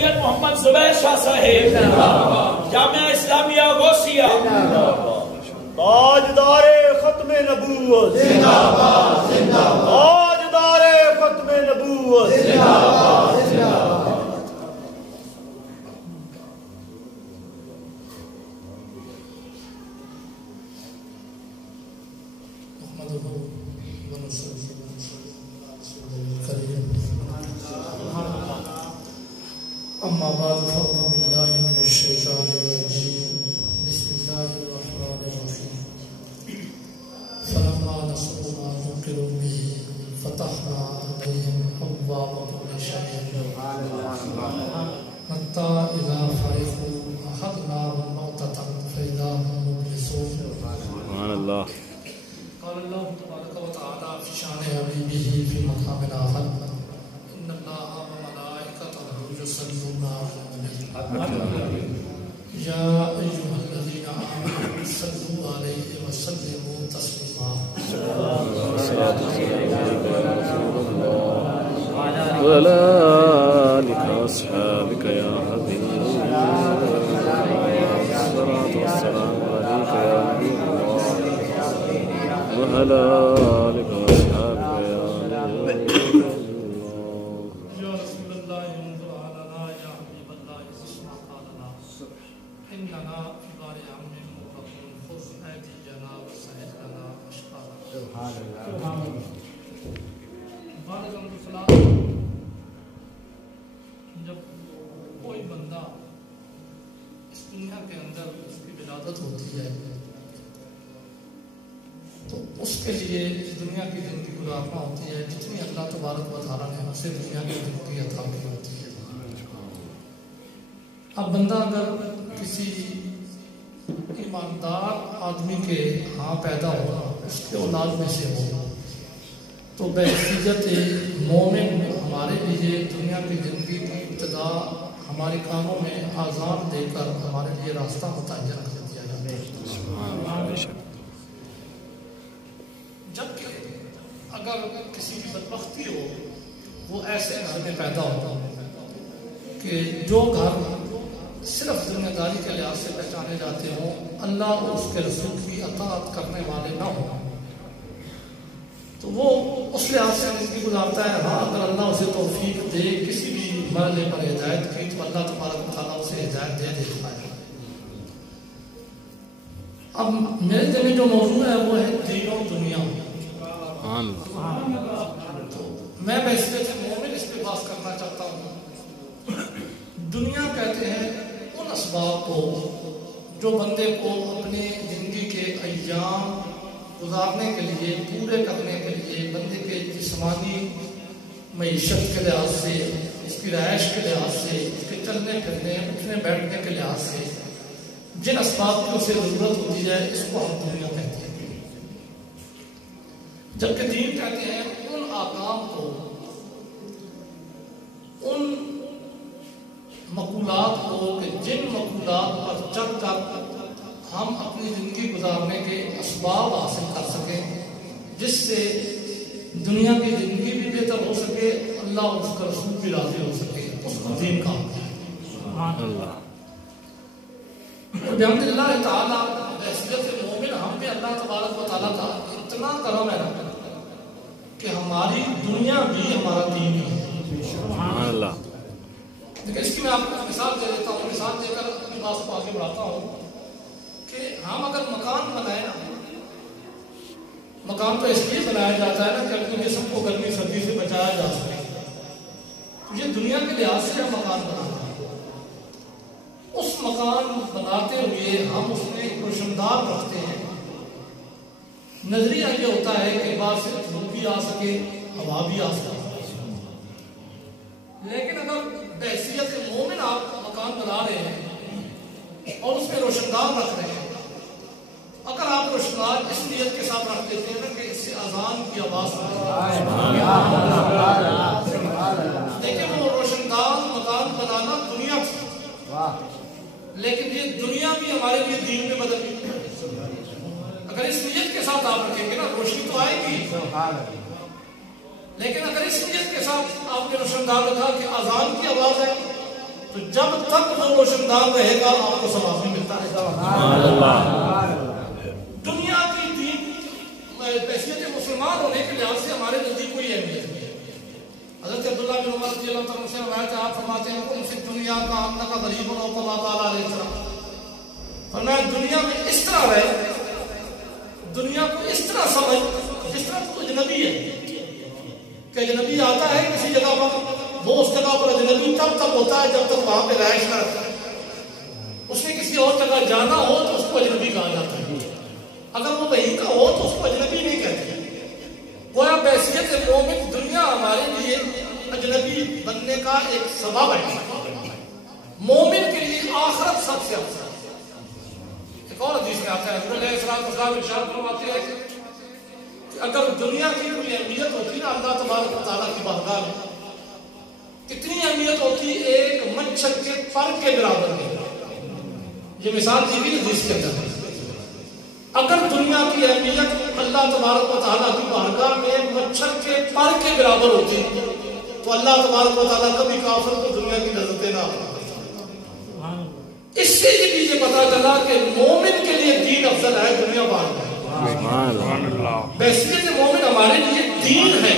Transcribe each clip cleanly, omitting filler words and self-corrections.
سید محمد زبیر شاہ صاحب، جامعہ اسلامیہ غوثیہ، تاجدار ختم نبوت زندہ باد، زندہ باد، تاجدار ختم نبوت زندہ باد، زندہ باد۔ اما بعد فاعوذ باللہ من الشیطان الرجیم، بسم اللہ الرحمن الرحیم۔ فلما نسوا ما ذکروا به فتحنا علیہم ابواب کل شیء حتی اذا فرحوا اخذناهم بغتة فاذا هم مبلسون۔ سبحان اللہ۔ قال اللہ تبارک و تعالی فی شان حبیبہ فی مقام آخر، ان اللہ وملائکتہ یصلون علی النبی یا ایھا الذین آمنوا صلوا علیہ وسلموا تسلیما۔ وعلى آلك وأصحابك يا حبيب الصلاة والسلام عليك يا حبيب الله وعلى آلك وأصحابك يا نبي الله یا رسول اللہ انظر علینا یا حبیب اللہ اسمع قالنا اننا فی غار عم مغرقون خذ ایدینا وسعد لنا اشقانا۔ سبحان اللہ۔ جب کوئی بندہ اس دنیا کے اندر اس کی ولادت ہوتی ہے تو اس کے لیے دنیا کی زندگی گزارنا ہوتی ہے جتنی اللہ تبارک و تعالیٰ نے اسے دنیا کی زندگی عطا کی ہوتی ہے۔ اب بندہ اگر کسی ایماندار آدمی کے ہاں پیدا ہوگا، اس کے اولاد میں سے ہوگا، تو بحیثیت مومن ہمارے لیے دنیا کی زندگی کی ابتدا ہمارے کاموں میں آزان دے کر ہمارے لیے راستہ متعین کر دیا جاتا ہے۔ جبکہ اگر کسی کی بدبختی ہو، وہ ایسے گھر میں پیدا ہوتا کہ جو گھر صرف ذمہ داری کے لحاظ سے پہچانے جاتے ہوں، اللہ اور اس کے رسول کی اطاعت کرنے والے نہ ہوں، تو وہ اس لحاظ سے زندگی گزارتا ہے۔ ہاں اگر اللہ اسے توفیق دے کسی بھی مرحلے پر ہدایت کی تو اللہ تبارک و تعالیٰ اسے ہدایت دے دیتا ہے۔ اب میرے دل میں جو موضوع ہے وہ ہے دین و دنیا۔ تو میں بحیثیت مومن اس پہ بات کرنا چاہتا ہوں۔ دنیا کہتے ہیں ان اسباب کو جو بندے کو اپنی زندگی کے ایام گزارنے کے لیے، پورے کرنے کے لیے، بندے کے جسمانی معیشت کے لحاظ سے، اس کی رہائش کے لحاظ سے، اس کے چلنے پھرنے، اٹھنے بیٹھنے کے لحاظ سے جن اسباب کی اسے ضرورت ہوتی ہے، اس کو ہم دنیا کہتے ہیں۔ جبکہ دین کہتے ہیں ان آکام کو، ان مقولات کو کہ جن مقولات پر چل کر ہم اپنی زندگی گزارنے کے اسباب حاصل کر سکیں، جس سے دنیا کی زندگی بھی بہتر ہو سکے، اللہ اور اس کا رسول بھی راضی ہو سکے، اس کو دین کہا ہے۔ بحمد اللہ تعالیٰ بحیثیت مومن ہم پہ اللہ تبارک و تعالیٰ کا اتنا کرم ہے کہ ہماری دنیا بھی ہمارا دین ہے۔ لیکن اس کی میں آپ کو مثال دے دیتا ہوں، مثال دے کر اپنی بات کو آگے بڑھاتا ہوں کہ ہم اگر مکان بنائیں نا، مکان تو اس لیے بنایا جاتا ہے نا کہ اپنے جسم کو گرمی سردی سے بچایا جا سکے۔ یہ دنیا کے لحاظ سے ہم مکان بناتے ہیں، اس مکان بناتے ہوئے ہم اس میں روشندار رکھتے ہیں۔ نظریہ یہ ہوتا ہے کہ بعد سے دھوپ بھی آ سکے، ہوا بھی آ سکے۔ لیکن اگر بحیثیت مومن آپ مکان بنا رہے ہیں اور اس میں روشندار رکھ رہے ہیں، اگر آپ روشندار اس نیت کے ساتھ رکھ دیتے ہیں کہ اس سے اذان کی آواز دیکھیں، وہ روشندار مکان بنانا دنیا تھی، لیکن یہ دنیا بھی ہمارے لیے دین میں بدل گئی۔ اگر اس نیت کے ساتھ آپ رکھیں گے نا، روشنی تو آئے گی، لیکن اگر اس نیت کے ساتھ آپ نے روشندار رکھا کہ اذان کی آواز ہے تو جب تک وہ روشندان رہے گا آپ کو ثواب بھی ملتا رہے گا. دنیا کی دین حیثیت مسلمان ہونے کے لحاظ سے ہمارے نزدیک کوئی اہمیت نہیں ہے. حضرت عبداللہ بن عمر رضی اللہ تعالیٰ سے روایت ہے، آپ فرماتے ہیں ان سے دنیا کا امن کا غریب و کما قال علیہ السلام، فرمایا دنیا میں اس طرح رہے، دنیا کو اس طرح سمجھ جس طرح تو اجنبی ہے کہ اجنبی آتا ہے کسی جگہ پر، وہ اس جگہ پر اجنبی تب تک ہوتا ہے جب تک وہاں پہ رہائش نہ رکھتا ہے. اس نے کسی اور جگہ جانا ہو تو اس کو اجنبی کہا جاتا ہے، اگر وہ وہیں کا ہو تو اس کو اجنبی نہیں کہتے. گویا بحیثیت مومن دنیا ہمارے لیے اجنبی بننے کا ایک سبب ہے. مومن کے لیے آخرت سب سے افضل ہے. ایک اور حدیث میں آتا ہے حضرت علیہ السلام ارشاد فرماتے ہیں کہ اگر دنیا کی کوئی اہمیت ہوتی نا اللہ تبارک و تعالیٰ کی بارگاہ میں، کتنی اہمیت ہوتی ایک مچھر کے پر کے برابر ہے. یہ مثال دی گئی حدیث کے اندر. اگر دنیا کی اہمیت اللہ تبارک و تعالیٰ کی بارگاہ میں مچھر کے پر کے برابر ہوتی تو اللہ تبارک و تعالیٰ کبھی کافر کو دنیا کی نظریں نہ آتا. اس سے یہ پتا چلا کہ مومن کے لیے دین افضل ہے دنیا بار میں. بحیثیت مومن ہمارے لیے دین ہے،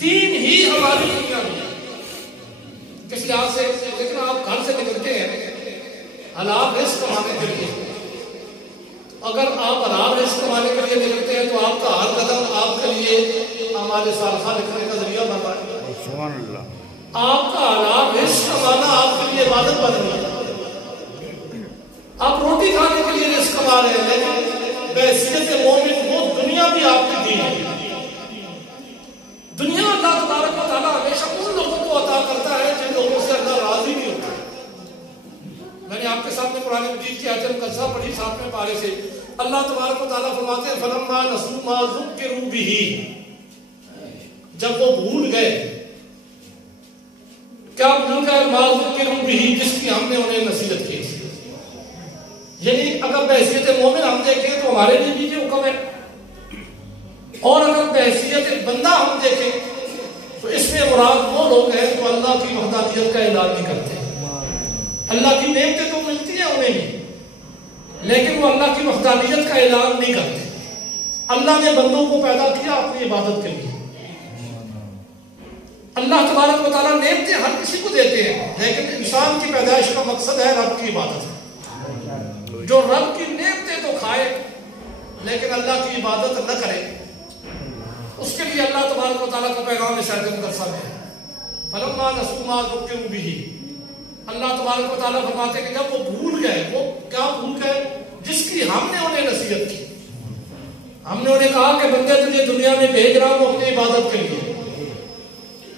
دین ہی ہماری دنیا میں. کس لحاظ سے لیکن آپ گھر سے نکلتے ہیں حلال رزق کمانے کے لیے، اگر آپ حلال رزق کمانے کے لیے نکلتے ہیں تو آپ کا ہر قدم آپ کے لیے اعمال صالحہ لکھنے کا ذریعہ بن رہا ہے. آپ کا حلال رزق کمانا آپ کے لیے عبادت بن رہی ہے. آپ روٹی کھانے کے لیے رزق کما رہے ہیں، لیکن بحیثیت مومن وہ دنیا بھی آپ کی دین ہے. دنیا اللہ تبارک و تعالیٰ ہمیشہ ان لوگوں کو عطا کرتا ہے جن لوگوں سے اللہ راضی نہیں ہوتا. میں نے آپ کے سامنے قرآن مجید کی آیت القصہ پڑھی 7ویں پارے سے. اللہ تبارک و تعالیٰ فرماتے ہیں فلما نسوا ما ذکروا بہ، جب وہ بھول گئے، کیا بھول گئے؟ ما ذکروا بہ، جس کی ہم نے انہیں نصیحت کی. یعنی اگر بحیثیت مومن ہم دیکھیں تو ہمارے لیے بھی یہ حکم ہے، اور اگر بحیثیت بندہ ہم دیکھیں تو اس میں مراد وہ لوگ ہیں جو اللہ کی وحدانیت کا اعلان نہیں کرتے. اللہ کی نعمتیں تو ملتی ہیں انہیں بھی، لیکن وہ اللہ کی وحدانیت کا اعلان نہیں کرتے. اللہ نے بندوں کو پیدا کیا اپنی عبادت کے لیے. اللہ تبارک و تعالیٰ نعمتیں ہر کسی کو دیتے ہیں، لیکن انسان کی پیدائش کا مقصد ہے رب کی عبادت. جو رب کی نعمتیں تو کھائے لیکن اللہ کی عبادت نہ کرے، اس کے لیے اللہ تبارک و تعالیٰ کا پیغام اس آیت مقدسہ میں ہے فلما نسوا ما ذکروا بہ. اللہ تبارک و تعالیٰ فرماتے ہیں کہ جب وہ بھول گئے، وہ کیا بھول گئے؟ جس کی ہم نے انہیں نصیحت کی. ہم نے انہیں کہا کہ بندے تجھے دنیا میں بھیج رہا ہوں اپنی عبادت کے لیے،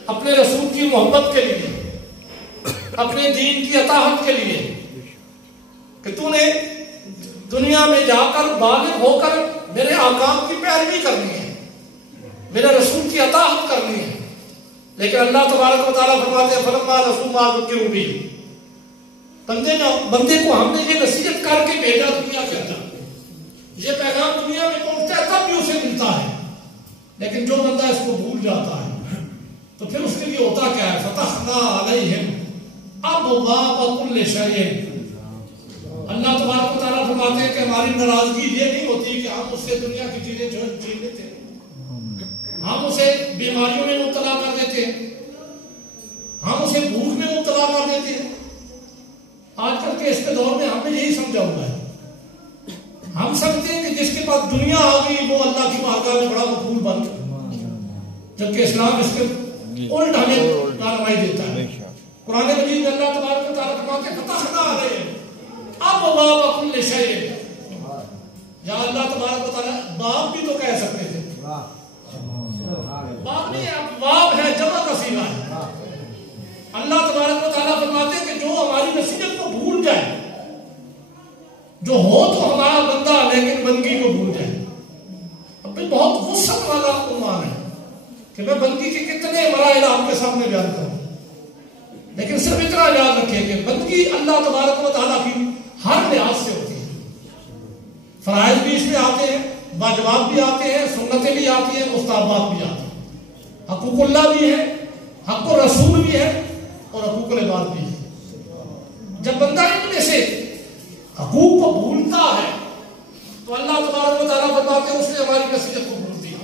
اپنے رسول کی محبت کے لیے، اپنے دین کی اطاعت کے لیے، کہ تو نے دنیا میں جا کر بالغ ہو کر میرے احکام کی پیروی کرنی ہے، میرے رسول کی اطاعت کرنی ہے. لیکن اللہ تبارک و تعالیٰ فرماتے ہیں فلما نسوا ما ذکروا بہ، بندے کو ہم نے یہ نصیحت کر کے بھیجا دنیا کے اندر، یہ پیغام دنیا میں پہنچتا ہے تب بھی اسے ملتا ہے. لیکن جو بندہ اس کو بھول جاتا ہے تو پھر اس کے لیے ہوتا کیا ہے؟ فتحنا علیہم ابواب کل شیء. اللہ تبارک و تعالیٰ فرماتے ہیں کہ ہماری ناراضگی یہ نہیں ہوتی کہ ہم اس سے دنیا کی چیزیں چھین لیتے ہیں، ہم اسے بیماریوں میں مبتلا کر دیتے ہیں، ہم اسے بھوک میں مبتلا کر دیتے ہیں. آج کل کے اس کے دور میں ہمیں یہی سمجھا ہوا ہے. ہم سمجھتے ہیں کہ جس کے پاس دنیا آ گئی وہ اللہ کی بارگاہ میں بڑا مقبول بن گیا، جبکہ اسلام اس کے الٹ ہمیں رہنمائی دیتا ہے. قرآن مجید میں اللہ تبارک و تعالیٰ فرماتے ہیں فتحنا علیہم ابواب کل شیء. یا اللہ تبارک و تعالیٰ باب بھی تو کہہ سکتے تھے، باب نہیں ہے، ابواب ہے، جمع کا صیغہ ہے. اللہ تبارک و تعالیٰ فرماتے ہیں کہ جو ہماری نصیحت کو بھول جائے، جو ہو تو ہمارا بندہ لیکن بندگی کو بھول جائے. اب بھی بہت وسعت والا عنوان ہے کہ میں بندگی کے کتنے مراحل آپ کے سامنے بیان کروں، لیکن صرف اتنا یاد رکھیں کہ بندگی اللہ تبارک و تعالیٰ کی ہر لحاظ سے ہوتی ہے. فرائض بھی اس میں آتے ہیں، واجبات بھی آتے ہیں، سنتیں بھی آتی ہیں، مستحبات بھی آتی ہیں، حقوق اللہ بھی ہے، حق و رسول بھی ہے، اور اور حقوق العباد بھی ہے. جب بندہ ان میں سے حقوق کو بھولتا ہے تو اللہ تبارک و تعالیٰ فرماتے ہیں اس نے ہماری نصیحت کو بھول دیا.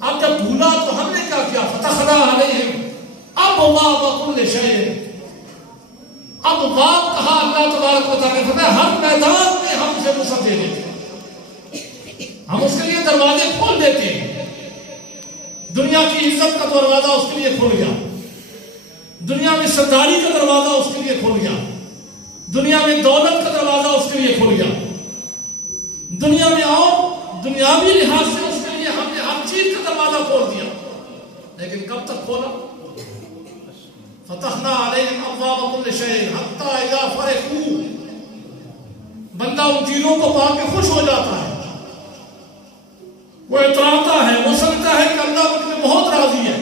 اب جب بھولا تو ہم نے کیا کیا؟ فتحنا علیہم ابواب کل شیء. اب باب کہا اللہ تبارک و تعالیٰ نے فرمایا ہر میدان میں ہم اسے وسعت دے دیتے ہیں, ہم اس کے لیے دروازے کھول دیتے ہیں. دنیا کی عزت کا دروازہ اس کے لیے کھل گیا, دنیا میں سرداری کا دروازہ اس کے لیے کھل گیا, دنیا میں دولت کا دروازہ اس کے لیے کھل گیا, دنیا میں اور دنیاوی لحاظ سے اس کے لیے ہم نے ہر چیز کا دروازہ کھول دیا. لیکن کب تک کھولا؟ فتحنا علیہم ابواب کل شیء حتی اذا فرحوا. بندہ ان چیزوں کو پا کے خوش ہو جاتا ہے, وہ اتراتا ہے, وہ سمجھتا ہے کہ اللہ مجھ میں بہت راضی ہے,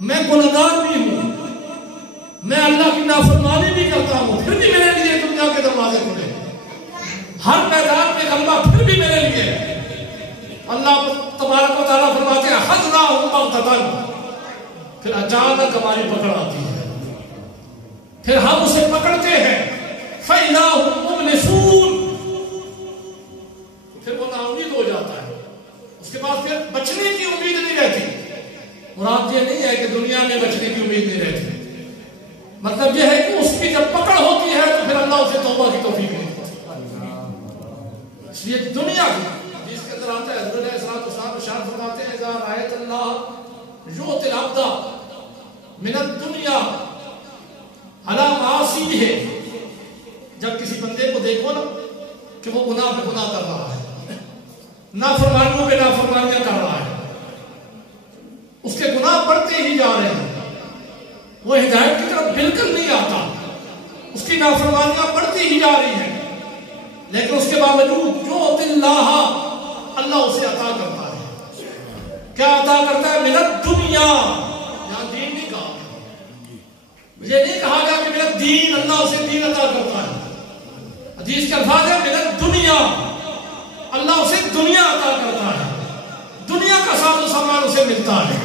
میں گنہگار بھی ہوں, میں اللہ کی نافرمانی بھی کرتا ہوں, پھر بھی میرے لیے دنیا کے دروازے کھلے, ہر میدان میں غلبہ پھر بھی میرے لیے. اللہ تبارک و تعالیٰ فرماتے ہیں خذناہم بغتۃ. پھر اچانک ہماری پکڑ آتی ہے, پھر ہم اسے پکڑتے ہیں. فإذا هم مبلسون. پھر وہ نا امید ہو جاتا ہے, اس کے بعد پھر بچنے کی امید نہیں رہتی. مراد یہ نہیں ہے کہ دنیا میں بچنے کی امید نہیں رہتی, مطلب یہ ہے کہ اس کی جب پکڑ ہوتی ہے تو پھر اللہ اسے توبہ کی توفیق نہیں دیتا. اس لیے دنیا کی جس کے اندر آتا ہے حضرت علیہ السلام ارشاد فرماتے ہیں اذا رأیت اللہ یؤتی العبد من الدنیا علی معاصیہ. جب کسی بندے کو دیکھو نا کہ وہ گناہ پہ گناہ کر رہا ہے, نافرمانیوں پہ نافرمانیاں کر رہا ہے, اس کے گناہ بڑھتے ہی جا رہے ہیں, وہ ہدایت کی طرف بالکل نہیں آتا, اس کی نافرمانیاں بڑھتی ہی جا رہی ہیں, لیکن اس کے باوجود جو اللہ اللہ اسے عطا کرتا ہے. کیا عطا کرتا ہے؟ من الدنیا. یہاں دین نہیں کہا, یہ نہیں کہا گیا کہ میرا دین, اللہ اسے دین عطا کرتا ہے. حدیث کے الفاظ ہے من الدنیا, اللہ اسے دنیا عطا کرتا ہے, دنیا کا ساز و سامان اسے ملتا ہے.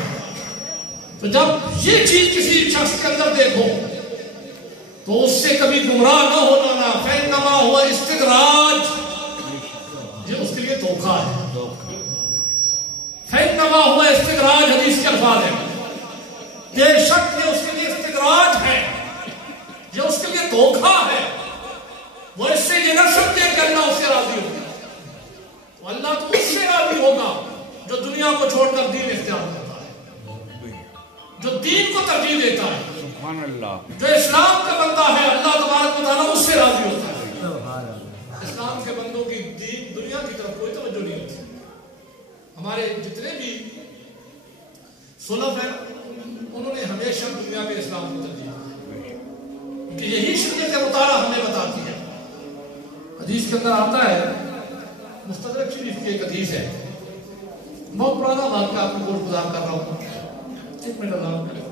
تو جب یہ چیز کسی شخص کے اندر دیکھو تو اس سے کبھی گمراہ نہ ہونا. نا فإنما هو استدراج, یہ اس کے لیے دھوکہ ہے. فإنما هو استدراج حدیث کے الفاظ ہے, بے شک یہ اس کے لیے استدراج ہے, یہ اس کے لیے دھوکہ ہے. وہ اس سے یہ نہ سمجھے کہ اللہ اس سے راضی ہوگا. تو اللہ تو اس سے راضی ہوگا جو دنیا کو چھوڑ کر دین اختیار کرتا ہے, جو دین کو ترجیح دیتا ہے, سبحان اللہ, جو اسلام کا بندہ ہے. اللہ تبارک و تعالیٰ اس سے راضی ہوتا ہے. اسلام کے بندوں کی دین دنیا کی طرف کوئی توجہ نہیں ہوتی. ہمارے جتنے بھی سلف ہیں انہوں نے ہمیشہ دنیا کے اسلام کو ترجیح دی, کیونکہ یہی شریعت مطالعہ ہمیں بتاتی ہے. حدیث کے اندر آتا ہے, مستدرک شریف کی ایک حدیث ہے, بہت پرانا واقعہ آپ کو گزار کر رہا ہوں. ایک منٹ اللہ کرے.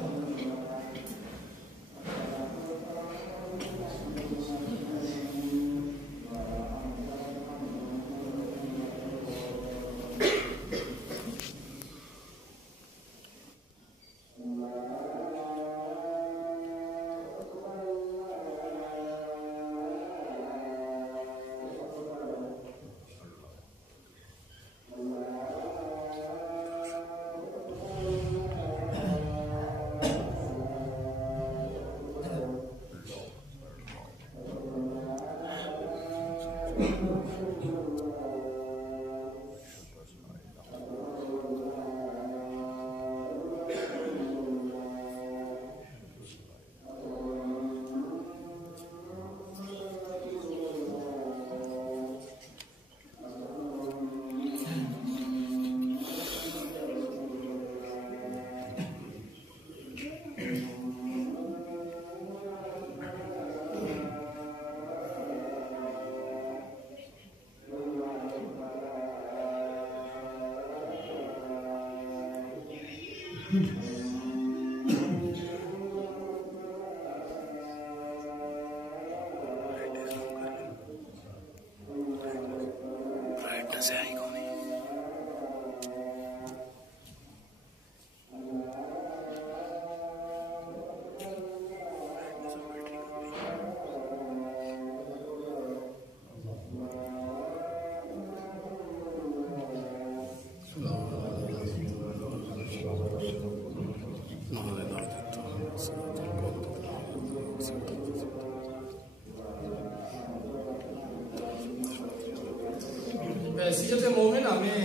بحیثیت مومن ہمیں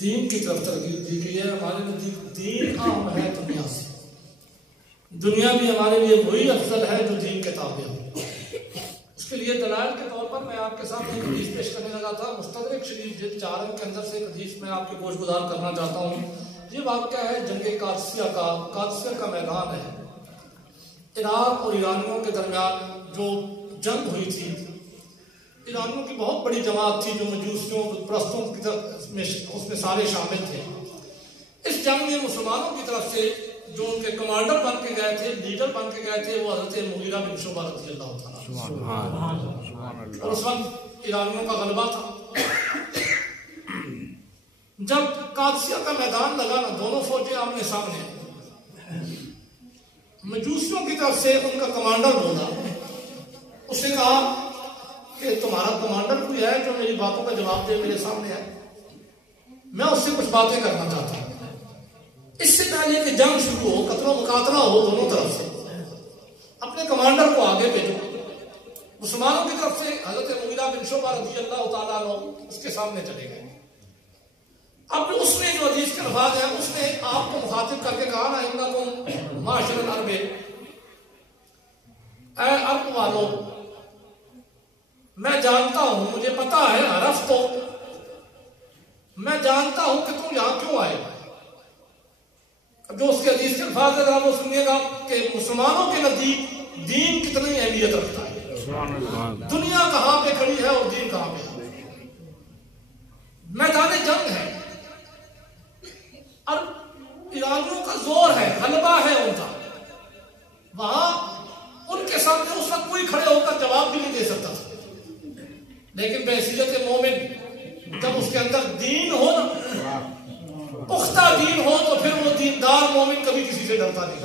دین کی طرف ترغیب دی گئی ہے. ہمارے نزدیک دین عام ہے دنیا سے. دنیا بھی ہمارے لیے وہی افضل ہے جو دین کے تابع ہو. اس کے لیے دلائل کے طور پر میں آپ کے سامنے ایک حدیث پیش کرنے لگا تھا. مستدرک شریف جلد 4 کے اندر سے ایک حدیث میں آپ کے گوش گزار کرنا چاہتا ہوں. یہ واقعہ ہے جنگ قادسیہ کا. قادسیہ کا میدان ہے. عراق اور ایرانیوں کے درمیان جو جنگ ہوئی تھی. ایرانیوں کی بہت بڑی جماعت تھی جو مجوسیوں پرستوں کی طرف اس میں سارے شامل تھے. اس جنگ میں مسلمانوں کی طرف سے جو ان کے کمانڈر بن کے گئے تھے, لیڈر بن کے گئے تھے, وہ حضرت مغیرہ بن شعبہ رضی اللہ تعالیٰ. اور اس وقت ایرانیوں کا غلبہ تھا. جب قادسیہ کا میدان لگا نا, دونوں فوجیں آمنے سامنے. مجوسیوں کی طرف سے ان کا کمانڈر بولا. اس نے کہا کہ تمہارا کمانڈر کوئی ہے جو میری باتوں کا جواب دے, میرے سامنے ہے, میں اس سے کچھ باتیں کرنا چاہتا ہوں. اس سے پہلے کہ جنگ شروع ہو, قتل و مقاتلہ ہو دونوں طرف سے, اپنے کمانڈر کو آگے بھیجو. مسلمانوں کی طرف سے حضرت مغیرہ بن شعبہ رضی اللہ تعالیٰ عنہ اس کے سامنے چلے گئے. اب اس نے جو حدیث کے الفاظ ہیں اس نے آپ کو مخاطب کر کے کہا نا, انکم معاشر العرب, اے عرب والو, میں جانتا ہوں, مجھے پتا ہے, عرف تو میں جانتا ہوں کہ تم یہاں کیوں آئے. جو اس کے حدیث کے الفاظ ہے وہ سنیے گا کہ مسلمانوں کے نزدیک دین کتنی اہمیت رکھتا ہے. دنیا کہاں پہ کھڑی ہے اور دین کہاں پہ ہے. میدان جنگ ہے اور ایرانیوں کا زور ہے, غلبہ ہے ان کا. وہاں ان کے سامنے اس وقت کوئی کھڑے ہو کر جواب بھی نہیں دے سکتا تھا. لیکن بحیثیت مومن جب اس کے اندر دین ہو نا, پختہ دین ہو, تو پھر وہ دیندار مومن کبھی کسی سے ڈرتا نہیں.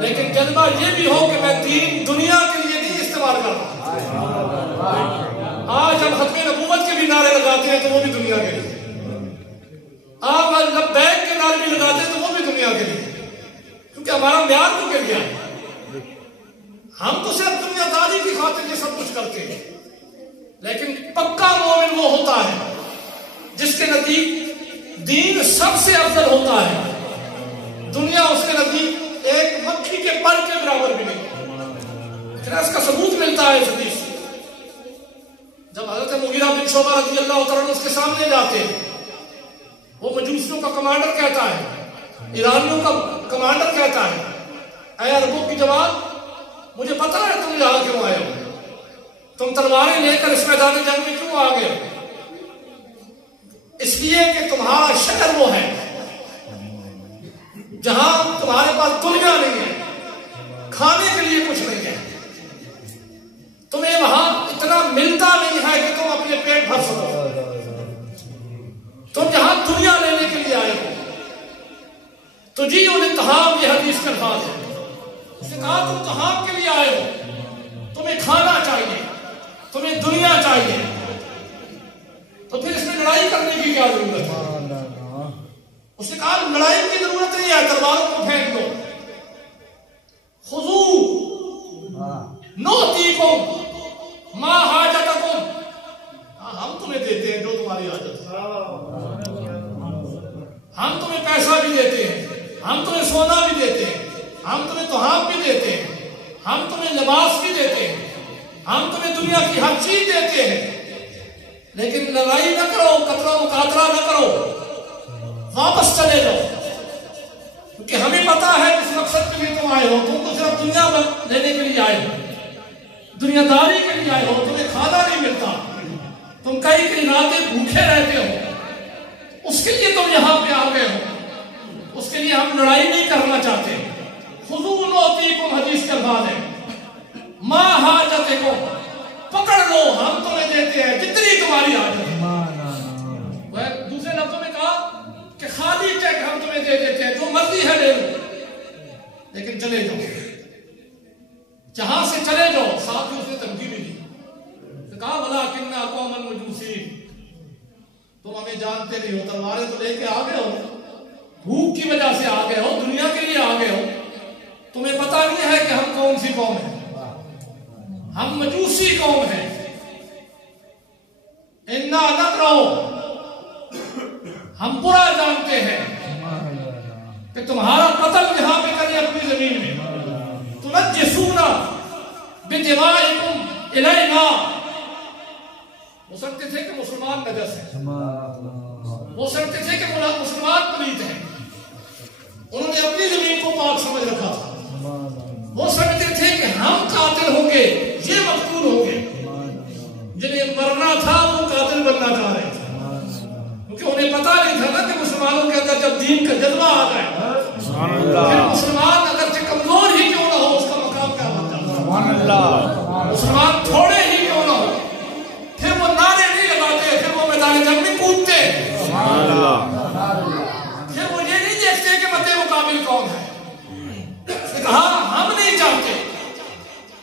لیکن جذبہ یہ بھی ہو کہ میں دین دنیا کے لیے نہیں استعمال کر رہا. آج ہم ختم نبوت کے بھی نعرے لگاتے ہیں تو وہ بھی دنیا کے لیے. آپ لبیک کے نعرے بھی لگاتے ہیں تو وہ بھی دنیا کے لیے, کیونکہ ہمارا معیار تو گر گیا ہے. ہم تو صرف دنیا داری کی خاطر یہ سب کچھ کرتے ہیں. لیکن پکا مومن وہ ہوتا ہے جس کے نزدیک دین سب سے افضل ہوتا ہے. دنیا اس کے نزدیک ایک مکھی کے پر کے برابر بھی نہیں. اس کا ثبوت ملتا ہے اس حدیث سے. جب حضرت مغیرہ بن شعبہ رضی اللہ تعالیٰ اس کے سامنے جاتے ہیں, وہ مجوسیوں کا کمانڈر کہتا ہے, ایرانیوں کا کمانڈر کہتا ہے, اے عربوں کی جواب, مجھے پتا ہے تم یہاں کیوں آئے ہو. تم تلواریں لے کر اس میدان جنگ میں کیوں آ گئے ہو؟ اس لیے کہ تمہارا شہر وہ ہے جہاں تمہارے پاس دنیا نہیں ہے, کھانے کے لیے کچھ نہیں ہے, تمہیں وہاں اتنا ملتا نہیں ہے کہ تم اپنے پیٹ بھر سکو. تم جہاں دنیا لینے کے لیے آئے ہو. تو جی انہیں تہام, یہ حدیث کے الفاظ ہے. اس نے کہا تم کہاں کے لیے آئے ہو, تمہیں کھانا چاہیے, تمہیں دنیا چاہیے, تو پھر اس میں لڑائی کرنے کی کیا ضرورت ہے؟ اس نے کہا لڑائی کی ضرورت نہیں ہے, تلوار کو پھینک دو. خذو نؤتیکم ما حاجتکم, ہم تمہیں دیتے ہیں جو تمہاری حاجت ہے. ہم تمہیں پیسہ بھی دیتے ہیں, ہم تمہیں سونا بھی دیتے ہیں, ہم تمہیں طعام بھی دیتے ہیں, ہم تمہیں لباس بھی دیتے ہیں, ہم تمہیں دنیا کی ہر چیز دیتے ہیں. لیکن لڑائی نہ کرو, قتل و مقاتلہ نہ کرو, واپس چلے جاؤ. کیونکہ ہمیں پتا ہے کس مقصد کے لیے تم آئے ہو. تم تو صرف دنیا لینے کے لیے آئے ہو, دنیا داری کے لیے آئے ہو. تمہیں کھانا نہیں ملتا, تم کئی کئی راتیں بھوکے رہتے ہو. اس کے لیے تم یہاں پہ آ گئے ہو. اس کے لیے ہم لڑائی نہیں کرنا چاہتے. خذو نؤتیکم حدیث کے الفاظ ہے, ما حاجتکم, پکڑ لو, ہم تمہیں دیتے ہیں جتنی تمہاری حاجت ہے. دوسرے لفظوں میں کہا کہ خالی چیک ہم تمہیں دے دیتے ہیں, جو مرضی ہے لے لو, لیکن چلے جاؤ, جہاں سے چلے جاؤ. ساتھ ہی اس نے تنقید بھی دی, کہا ولکننا قوم مجوسین, تم ہمیں جانتے نہیں ہو, تلواریں تو لے کے آ گئے ہو, بھوک کی وجہ سے آ گئے ہو, دنیا کے لیے آ گئے ہو, تمہیں پتا نہیں ہے کہ ہم کون سی قوم ہیں. ہم مجوسی قوم ہیں. انا نکرو, ہم برا جانتے ہیں کہ تمہارا قتل یہاں پہ کریں اپنی زمین میں. تنجسون بدمائکم الینا. وہ سمجھتے تھے کہ مسلمان نجس ہیں, وہ سمجھتے تھے کہ مسلمان پلید ہیں. انہوں نے اپنی زمین کو پاک سمجھ رکھا تھا. وہ سمجھتے تھے کہ ہم قاتل ہوں گے, یہ مقتول ہوں گے. جنہیں مرنا تھا وہ قاتل بننا چاہ رہے تھے, کیونکہ انہیں پتا نہیں تھا نا کہ مسلمانوں کے اندر جب دین کا جذبہ آ جائے, پھر مسلمان اگرچہ کمزور ہی کیوں نہ ہو اس کا مقام کیا بن جاتا ہے. مسلمان تھوڑے ہی کیوں نہ ہو, پھر وہ نعرے نہیں لگاتے, پھر وہ میدان جنگ میں کودتے, پھر وہ یہ نہیں دیکھتے کہ مدِ مقابل کون ہے. کہا ہم نہیں چاہتے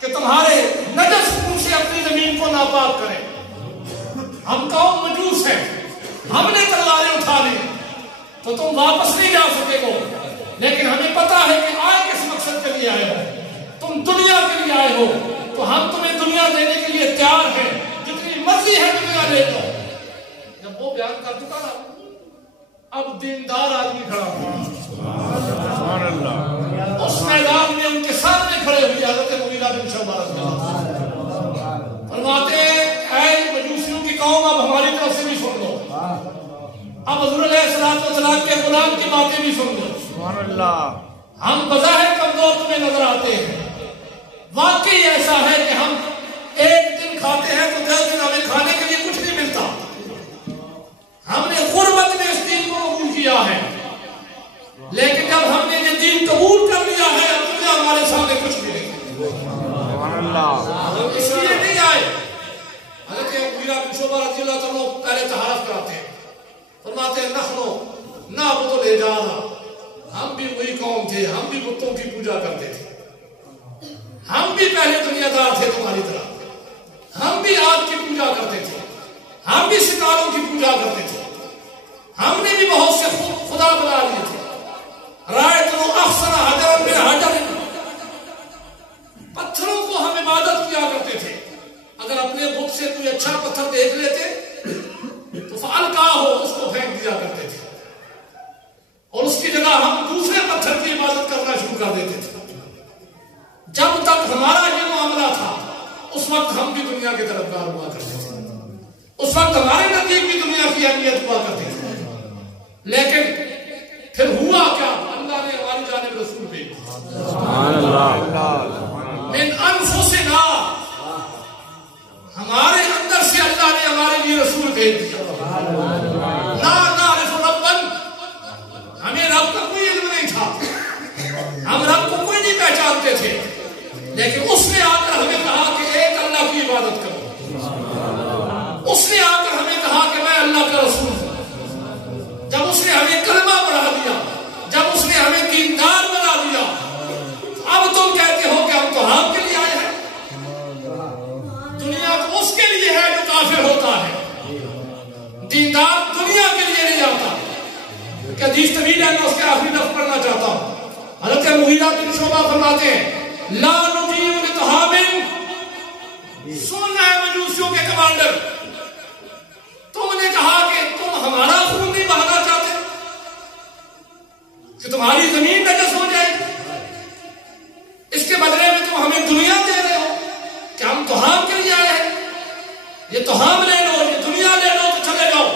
کہ تمہارے نجس خون سے اپنی زمین کو ناپاک کرے. ہم قوم مجوس ہیں, ہم نے تلواریں اٹھا لی تو تم واپس نہیں جا سکے گو. لیکن ہمیں پتا ہے کہ آئے کس مقصد کے لیے آئے ہو. تم دنیا کے لیے آئے ہو تو ہم تمہیں دنیا دینے کے لیے تیار ہیں, جتنی مرضی ہے دنیا لے لو. جب وہ بیان کر چکا نا, اب دیندار آدمی کھڑا ہوا اس میدان میں, ان کے سامنے کھڑے ہوئے حضرت مغیرہ بن شعبہ رضی اللہ عنہ فرماتے ہیں اے مجوسیوں کی قوم, اب ہماری طرف سے بھی سن لو, اب حضور علیہ السلام کے غلام کی باتیں بھی سن لو. ہم بظاہر کمزور تمہیں نظر آتے ہیں, واقعی ایسا ہے کہ ہم ایک دن کھاتے ہیں تو 10 دن ہمیں کھانے کے لیے کچھ نہیں ملتا. ہم نے غربت میں اس دین کو قبول کیا ہے, لیکن جب ہم نے یہ دین قبول کر لیا ہے اب دنیا ہمارے سامنے کچھ بھی نہیں. اس لیے نہیں آئے. حضرت مغیرہ بن شعبہ رضی اللہ عنہ پہلے تعارف کراتے ہیں, فرماتے ہیں نحنو نعبد الحجارہ, ہم بھی وہی قوم تھے, ہم بھی بتوں کی پوجا کرتے تھے, ہم بھی پہلے دنیا دار تھے تمہاری طرح, ہم بھی آگ کی پوجا کرتے تھے, ہم بھی ستاروں کی پوجا کرتے تھے, ہم نے بھی بہت سے خدا بنا لیے تھے. رائت لو احسن حجر من حجر, پتھروں کو ہم عبادت کیا کرتے تھے. اگر اپنے بت سے کوئی اچھا پتھر دیکھ لیتے تو فالکا ہو, اس کو پھینک دیا کرتے تھے, اور اس کی جگہ ہم دوسرے پتھر کی عبادت کرنا شروع کر دیتے تھے. جب تک ہمارا یہ معاملہ تھا اس وقت ہم بھی دنیا کے طرفدار ہوا کرتے تھے, اس وقت ہمارے نزدیک بھی دنیا کی اہمیت ہوا کرتی تھی. لیکن پھر ہوا کیا, اللہ نے ہماری جانب رسول بھیجا. من انفسنا, ہمارے اندر سے اللہ نے ہمارے لیے رسول بھیج دیا. لا نعرف ربا, ہمیں رب کا کوئی علم نہیں تھا, ہم رب کو کوئی نہیں پہچانتے تھے, لیکن اس نے آ کر ہمیں کہا کہ ایک اللہ کی عبادت کرو. اس نے آ کر ہمیں کہا کہ میں اللہ کا رسول ہوں. جب اس نے ہمیں کلمہ پڑھا دیا, جب اس نے ہمیں دیندار بنا دیا, اب تم کہتے ہو کہ ہم تو حرام کے لیے آئے ہیں. دنیا تو اس کے لیے ہے جو کافر ہوتا ہے, دیندار دنیا کے لیے نہیں آتا. کہ حدیث طویل ہے, میں اس کے آخری لفظ پڑھنا چاہتا ہوں. حضرت مغیرہ بن شعبہ فرماتے ہیں لا نجیع لطعام, سننا ہے مجوسیوں کے کمانڈر, تم نے کہا کہ تم ہمارا خون نہیں بہانا چاہتے, کہ تمہاری زمین نجس ہو جائے, اس کے بدلے میں تم ہمیں دنیا دے رہے ہو کہ ہم طعام کے لیے آئے ہیں, یہ طعام لے لو, یہ دنیا لے لو تو چلے جاؤ.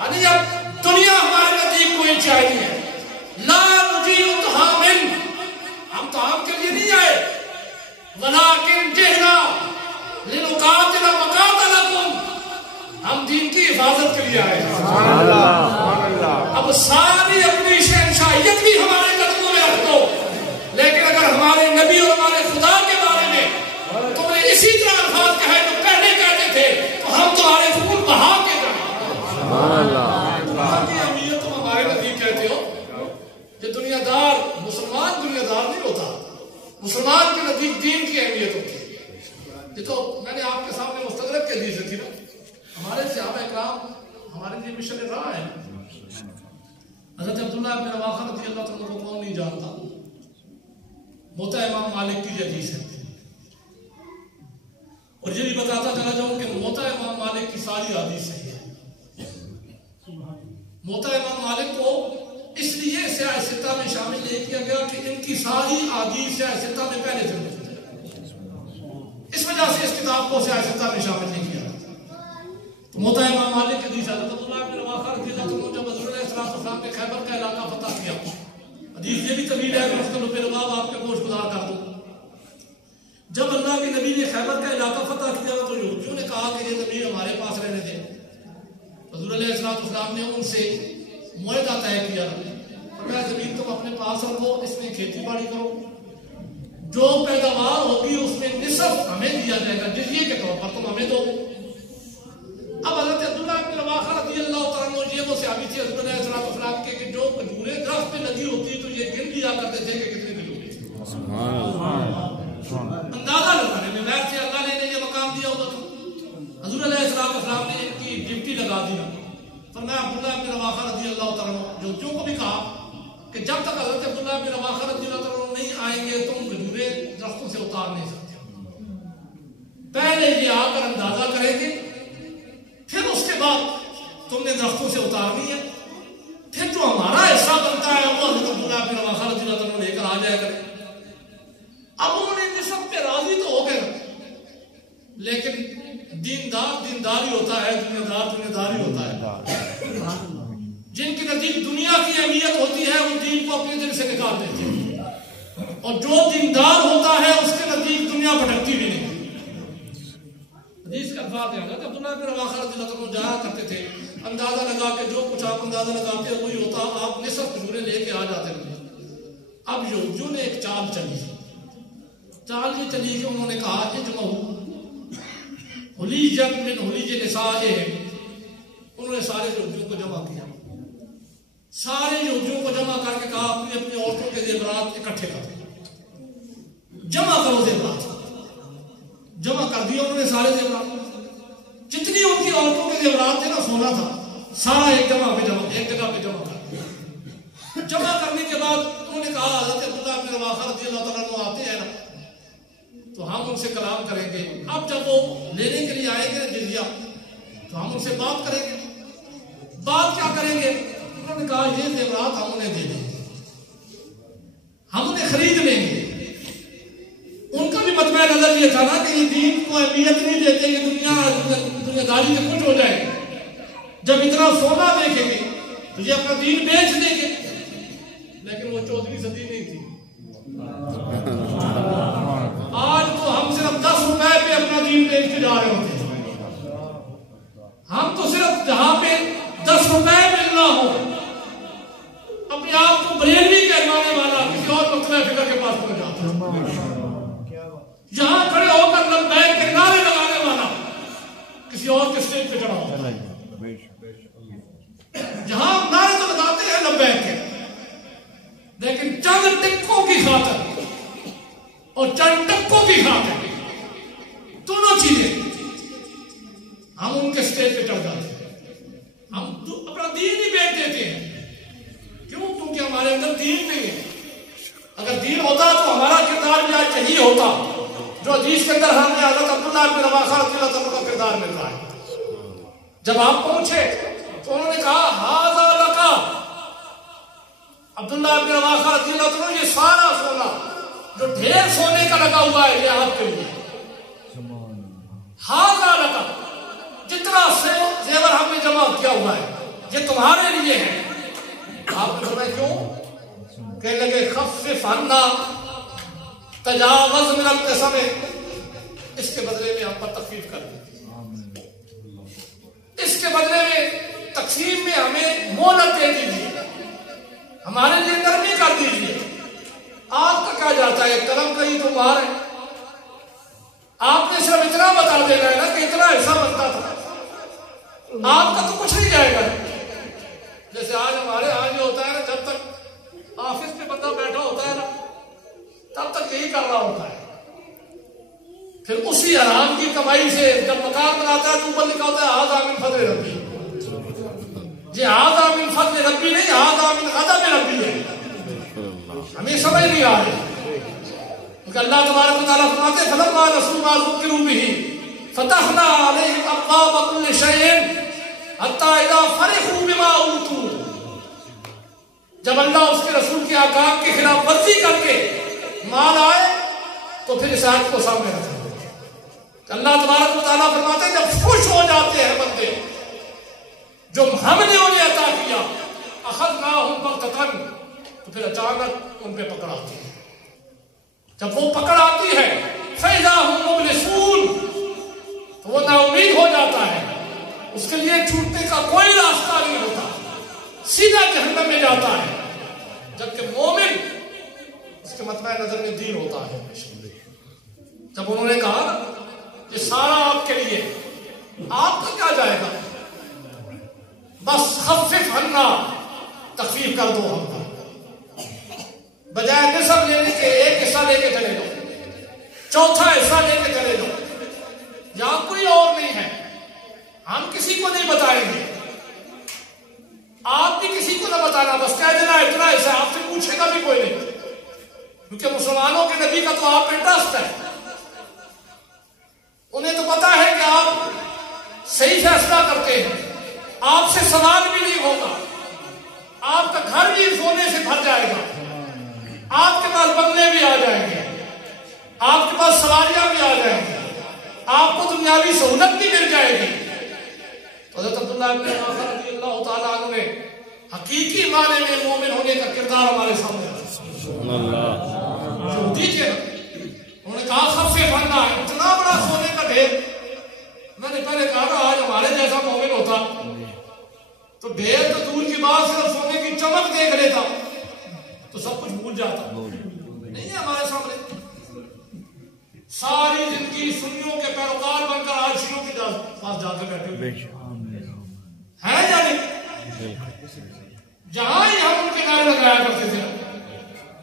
یعنی اب دنیا ہمارے نزدیک کوئی چاہیے نہیں ہے. لا نجیع طعام, ہم طعام کے لیے نہیں آئے. ولکن جئنا لنقاتل مقاتلکم, ہم دین کی حفاظت کے لیے آئے ہیں. اب ساری اپنی شہنشاہیت بھی ہمارے قدموں میں رکھ دو, لیکن اگر ہمارے نبی اور ہمارے خدا کے بارے میں تم نے اسی طرح الفاظ کہے جو پہلے کہتے تھے تو ہم تمہارے خون بہا کے جائیں. اہمیت تم ہمارے نزدیک کہتے ہو. یہ دنیا دار, مسلمان دنیا دار نہیں ہوتا, مسلمان کے نزدیک دین کی اہمیت ہوتی ہے. یہ تو میں نے آپ کے سامنے مستدرک کے حدیث تھی نا, ہمارے صحابہ کرام ہمارے لیے مشن راہ ہے. حضرت عبداللہ بن رواحہ رضی اللہ عنہ کو کون نہیں جانتا؟ موطا امام مالک کی حدیث ہے، اور یہ بھی بتاتا چلا جاؤں کہ موطا امام مالک کی ساری حدیث صحیح ہے۔ موطا امام مالک کو اس لیے سیاہ ستہ میں شامل نہیں کیا گیا کہ ان کی ساری حدیث سیاہ ستہ میں پہلے سے موجود ہے، اس وجہ سے اس کتاب کو سیاہ ستہ میں شامل نہیں کیا۔ تو موطا امام مالک کی حدیث حضرت عبداللہ بن رواحہ رضی اللہ عنہ جب حضور علیہ السلام نے خیبر کا علاقہ فتح کیا، حدیث یہ بھی طویل ہے، میں اس کا لبے لباب آپ کے گوش گزار کر دوں۔ جب اللہ کے نبی نے خیبر کا علاقہ فتح کیا تو یہودیوں نے کہا کہ یہ زمین ہمارے پاس رہنے دیں۔ حضور علیہ السلام نے ان سے معاہدہ طے کیا، فرمایا زمین تم اپنے پاس رکھو، اس میں کھیتی باڑی کرو، جو پیداوار ہوگی اس میں نصف ہمیں دیا جائے گا، جزیے کے طور پر تم ہمیں دو۔ اب حضرت عبداللہ بن رواحہ رضی اللہ تعالیٰ عنہ یہ وہ صحابی تھے حضور علیہ السلام کے کہ جو کھجوریں درخت پہ لگی ہوتی تو یہ گن لیا کرتے تھے کہ کتنے کھجوریں، اندازہ لگانے میں ویسے اللہ نے یہ مقام دیا ہوتا تھا۔ حضور علیہ السلام نے ان کی ڈیوٹی لگا دی، فرمایا عبداللہ بن رواحہ رضی اللہ تعالیٰ عنہ جو کو بھی کہا کہ جب تک حضرت عبداللہ بن رواحہ رضی اللہ تعالیٰ عنہ نہیں آئیں گے تم کھجوریں درختوں سے اتار نہیں سکتے، پہلے یہ آ کر اندازہ کریں گے، پھر اس کے بعد تم نے درختوں سے اتارنی ہے، پھر جو ہمارا حصہ بنتا ہے وہ حضرت عبداللہ بن رواحہ رضی اللہ عنہ لے کر آ جائے گا۔ اب انہوں نے نصف پہ راضی تو ہو گئے، لیکن دیندار دیندار ہی ہوتا ہے، دنیا دار ہی ہوتا ہے۔ جن کے نزدیک دنیا کی اہمیت ہوتی ہے وہ دین کو اپنے دل سے نکال دیتے ہیں، اور جو دیندار ہوتا ہے اس کے نزدیک دنیا بھٹکتی بھی نہیں۔ حدیث کا الفاظ ہے حضرت عبداللہ بن رواحہ رضی اللہ عنہ جایا کرتے تھے، اندازہ لگا کے جو کچھ آپ اندازہ لگاتے ہیں وہی ہوتا، آپ نصف کھجوریں لے کے آ جاتے ہیں۔ اب یہودیوں نے ایک چال چلی یہ چلی کہ انہوں نے کہا اجمعوا حلیجا من حلیج نسائہم، انہوں نے سارے یہودیوں کو جمع کیا، سارے یہودیوں کو جمع کر کے کہا اپنی اپنی عورتوں کے زیورات اکٹھے کرو، جمع کرو زیورات، جمع کر دیا انہوں نے سارے زیورات، جتنی ان کی عورتوں کے زیورات تھے نا سونا تھا سارا ایک جگہ پہ جمع کر دیا۔ جمع کرنے کے بعد انہوں نے کہا حضرت عبداللہ بن رواحہ رضی اللہ تعالیٰ عنہ آتے ہیں نا تو ہم ان سے کلام کریں گے، اب جب وہ لینے کے لیے آئیں گے جزیہ تو ہم ان سے بات کریں گے۔ بات کیا کریں گے؟ انہوں نے کہا یہ زیورات ہم انہیں دے دیں گے، ہم انہیں خرید لیں گے۔ ان کا بھی مطمئن نظر یہ تھا نا کہ یہ دین کو اہمیت نہیں دیتے کہ دنیا داری سے کچھ ہو جائے، جب اتنا سونا دیکھیں گے تو یہ اپنا دین بیچ دیں گے، لیکن وہ 14ویں صدی نہیں تھی۔ آج تو ہم صرف 10 روپے پہ اپنا دین بیچ کے جا رہے ہوتے ہیں، ہم تو صرف جہاں پہ 10 روپے ملنا ہو اپنے آپ کو بریلوی کہلوانے والا کسی اور مطلع فکر کے پاس پہنچ جاتا ہے، یہاں کھڑے ہو کر لبیک کے نعرے لگانے والا کسی اور کے اسٹیج پہ چڑھا ہوتا ہے۔ جہاں نعرے تو لگاتے ہیں لبیک کے، لیکن چند ٹکوں کی خاطر اور چند ٹکوں کی خاطر دونوں چیزیں ہم ان کے اسٹیج پہ چڑھ جاتے ہیں، ہم اپنا دین ہی بیچ دیتے ہیں۔ کیوں؟ کیونکہ ہمارے اندر دین نہیں ہے۔ اگر دین ہوتا تو ہمارا کردار بھی آج یہی ہوتا جو حدیث کے اندر ہمیں حضرت عبداللہ بن رواحہ رضی اللہ عنہ کا کردار مل رہا ہے۔ جب آپ پہنچے تو انہوں نے کہا ھذا لکا، عبداللہ بن رواحہ رضی اللہ عنہ یہ سارا سونا جو ڈھیر سونے کا لگا ہوا ہے یہ آپ کے لیے، ھذا لکا، جتنا زیور ہم نے جمع کیا ہوا ہے یہ تمہارے لیے ہے۔ آپ نے فرمایا کیوں؟ کہنے لگے خفف عنا تجاوز من القسم، اس کے بدلے میں ہم پر تخفیف کر دیجیے، اس کے بدلے میں تقسیم میں ہمیں مہلت دے دیجیے، ہمارے لیے نرمی کر دیجیے۔ آپ کا کیا جاتا ہے، قلم کا ہی تو مار ہے، آپ نے صرف اتنا بتا دینا ہے نا کہ اتنا حصہ بنتا تھا، آپ کا تو کچھ نہیں جائے گا۔ جیسے آج ہمارے یہاں یہ ہوتا ہے نا، جب تک آفس میں بندہ بیٹھا ہوتا ہے نا تب تک یہی کر رہا ہوتا ہے، پھر اسی حرام کی کمائی سے جب مکان بناتا ہے تو اوپر لکھا ہوتا ہے ھذا من فضل ربی، یہ آدھا من فضل ربی نہیں، آدھا من غضب ربی ہے. ہمیں سمجھ نہیں آ رہی کہ اللہ تبارک و تعالیٰ فرماتے ہیں فلما نسوا ما ذکروا به فتحنا علیہم ابواب کل شیء حتی اذا فرحوا بما اوتوا. جب اللہ اس کے رسول کے احکام کی خلاف ورزی کر کے مان آئے تو پھر اس آیت کو سامنے رکھا. اللہ تبارک و تعالیٰ فرماتے ہیں جب خوش ہو جاتے ہیں بندے جو ہم نے انہیں عطا کیا اخذناہم بغتۃ تو پھر اچانک ان پہ پکڑ آتی ہے. جب وہ پکڑ آتی ہے فإذا هم مبلسون تو وہ نا امید ہو جاتا ہے، اس کے لیے چھوٹنے کا کوئی راستہ نہیں ہوتا، سیدھا جہنم میں جاتا ہے. جبکہ مومن اس کے مطمع نظر میں دین ہوتا ہے. جب انہوں نے کہا یہ سارا آپ کے لیے، آپ کا کیا جائے گا، بس خفف عنا، تخفیف کر دو ہم پر، بجائے نصف لینے کے ایک حصہ لے کے چلے جاؤ، چوتھا حصہ لے کے چلے جاؤ. یہاں کوئی اور نہیں ہے، ہم کسی کو نہیں بتائیں گے، آپ بھی کسی کو نہ بتانا، بس کہہ دینا اتنا حصہ، آپ سے پوچھے گا بھی کوئی نہیں، کیونکہ مسلمانوں کے نبی کا تو آپ پہ ٹرسٹ ہے. انہیں تو پتا ہے کہ آپ صحیح فیصلہ کرتے ہیں، آپ سے سوال بھی نہیں ہوگا، آپ کا گھر بھی سونے سے بھر جائے گا، آپ کے پاس بنگلے بھی آ جائیں گے، آپ کے پاس سواریاں بھی آ جائیں گی، آپ کو دنیاوی سہولت بھی مل جائے گی. تو حضرت عبداللہ بن عمر رضی اللہ تعالیٰ عنہ نے حقیقی معنی میں مومن ہونے کا کردار ہمارے سامنے رکھا. جو دیجیے انہوں نے کہا خفف عنا، اتنا بڑا سونے کا ڈھیر. میں نے پہلے کہا تھا آج ہمارے جیسا مومن ہوتا تو ڈھیر تو دور کی بات، صرف سونے کی چمک دیکھ لیتا تو سب کچھ بھول جاتا. نہیں ہے ہمارے سامنے، ساری زندگی سنیوں کے پیروکار بن کر آج شیعوں کے پاس جا کر بیٹھے ہوئے ہیں یا نہیں؟ جہاں ہی ہم ان کے نعرے لگایا کرتے تھے،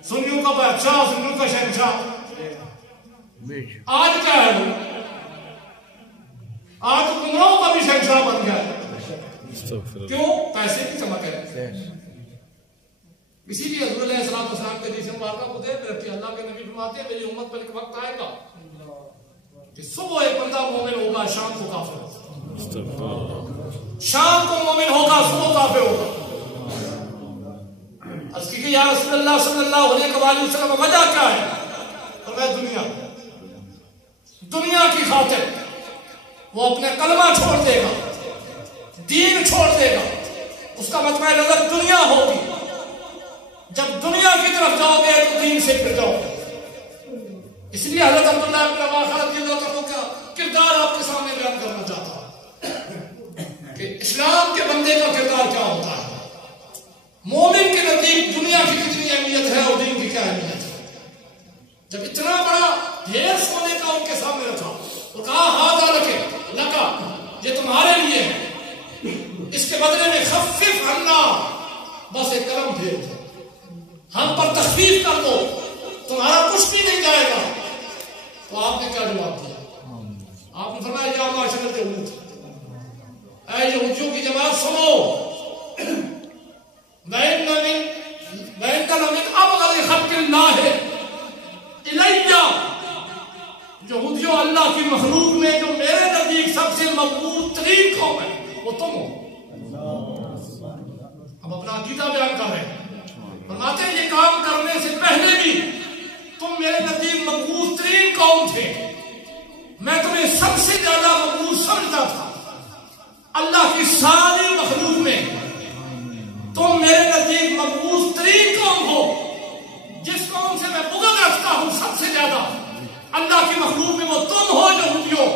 سنیوں کا بادشاہ، سنیوں کا شہنشاہ. آج کیا ہے وہ؟ آج گمراہوں کا بھی شہنشاہ بن گیا ہے. کیوں؟ پیسے کی چمک ہے. اسی لیے حضور علیہ السلام کے حدیث مبارکہ کو دیکھ رکھتے اللہ کے نبی فرماتے ہیں میری امت پر ایک وقت آئے گا کہ صبح ایک بندہ مومن ہوگا، شام کو کافر ہوگا، شام کو مومن ہوگا، صبح کافر ہوگا. عرض کی کہ یا رسول اللہ صلی اللہ علیہ وسلم وجہ کیا ہے؟ فرمایا دنیا کی خاطر وہ اپنے کلمہ چھوڑ دے گا، دین چھوڑ دے گا، اس کا مطمع نظر دنیا ہوگی. جب دنیا کی طرف جاؤ گے تو دین سے پھر جاؤ گے. اس لیے حضرت عبداللہ بن عمر رضی اللہ عنہ کا کردار آپ کے سامنے بیان کرنا چاہتا ہوں کہ اسلام کے بندے کا کردار کیا ہوتا ہے. مومن کے نزدیک دنیا کی کتنی اہمیت ہے اور دین کی کیا اہمیت ہے. جب اتنا بڑا ڈھیر سونے کا ان کے سامنے رکھا تو کہا ہاتھ رکھے لکا، یہ تمہارے لیے ہے، اس کے بدلے میں خفف عنا، بس ایک قلم پھیر دو، ہم پر تخفیف کر دو، تمہارا کچھ بھی نہیں جائے گا. تو آپ نے کیا جواب دیا؟ آپ نے فرمایا یا معاشر اليہود، اے یہودیوں کی جماعت سنو، وَإِنَّ مِنْ أَبْغَضِ خَلْقِ اللَّهِ الیہ، یہودیوں اللہ کی مخلوق میں جو میرے نزدیک سب سے مقبول ترین قوم ہے وہ تم ہو. اب اپنا عقیدہ بیان کر رہے ہیں، فرماتے ہیں یہ کام کرنے سے پہلے بھی تم میرے نزدیک مقبول ترین قوم تھے، میں تمہیں سب سے زیادہ مقبول سمجھتا تھا. اللہ کی ساری مخلوق میں تم میرے نزدیک مقبول ترین قوم ہو. جس قوم سے میں بغض رکھتا ہوں سب سے زیادہ اللہ کی مخلوق میں وہ تم ہو یہودیوں.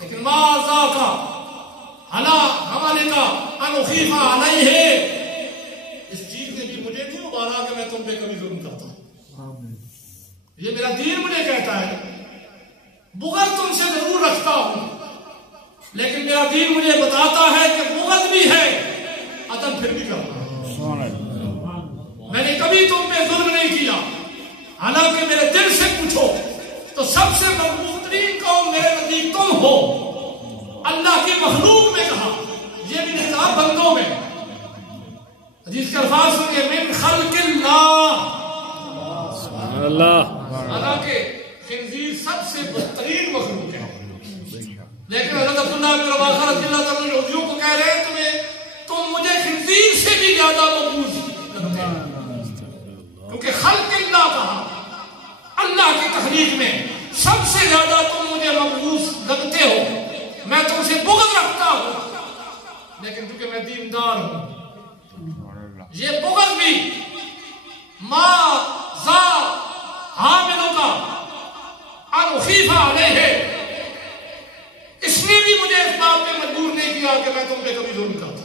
لیکن ما ذاک علی عملک ان اخیف علیہ، اس چیز نے بھی مجھے نہیں ابارا کہ میں تم پہ کبھی ظلم کرتا ہوں. یہ میرا دین مجھے کہتا ہے بغض تم سے ضرور رکھتا ہوں، لیکن میرا دین مجھے بتاتا ہے کہ بغض بھی ہے، عدم پھر بھی کرنا. میں نے کبھی تم پہ ظلم نہیں کیا، حالانکہ میرے دل سے پوچھو تو سب سے مقبول ترین قوم میرے نزدیک تم ہو. اللہ کی مخلوق میں کہا یہ بھی نظام بندوں میں. حدیث کے الفاظ سنیے من خلق اللہ. سبحان اللہ. حالانکہ خنزیر سب سے بدترین مخلوق ہے، لیکن حضرت عبداللہ بن رواحہ رضی اللہ تعالیٰ یہودیوں کو کہہ رہے ہیں تم مجھے خنزیر سے بھی زیادہ مقبول کرتے ہیں، کیونکہ خلق اللہ کہا، اللہ کی تخلیق میں سب سے زیادہ تم مجھے مقبول لگتے ہو، میں تم سے بغض رکھتا ہوں، لیکن کیونکہ میں دیندار ہوں یہ بغض بھی ما ذا حاملوں کا انخیفہ علیہ ہے، اس نے بھی مجھے اس بات پہ مجبور نہیں کیا کہ میں تم پہ کبھی ظلم کرتا.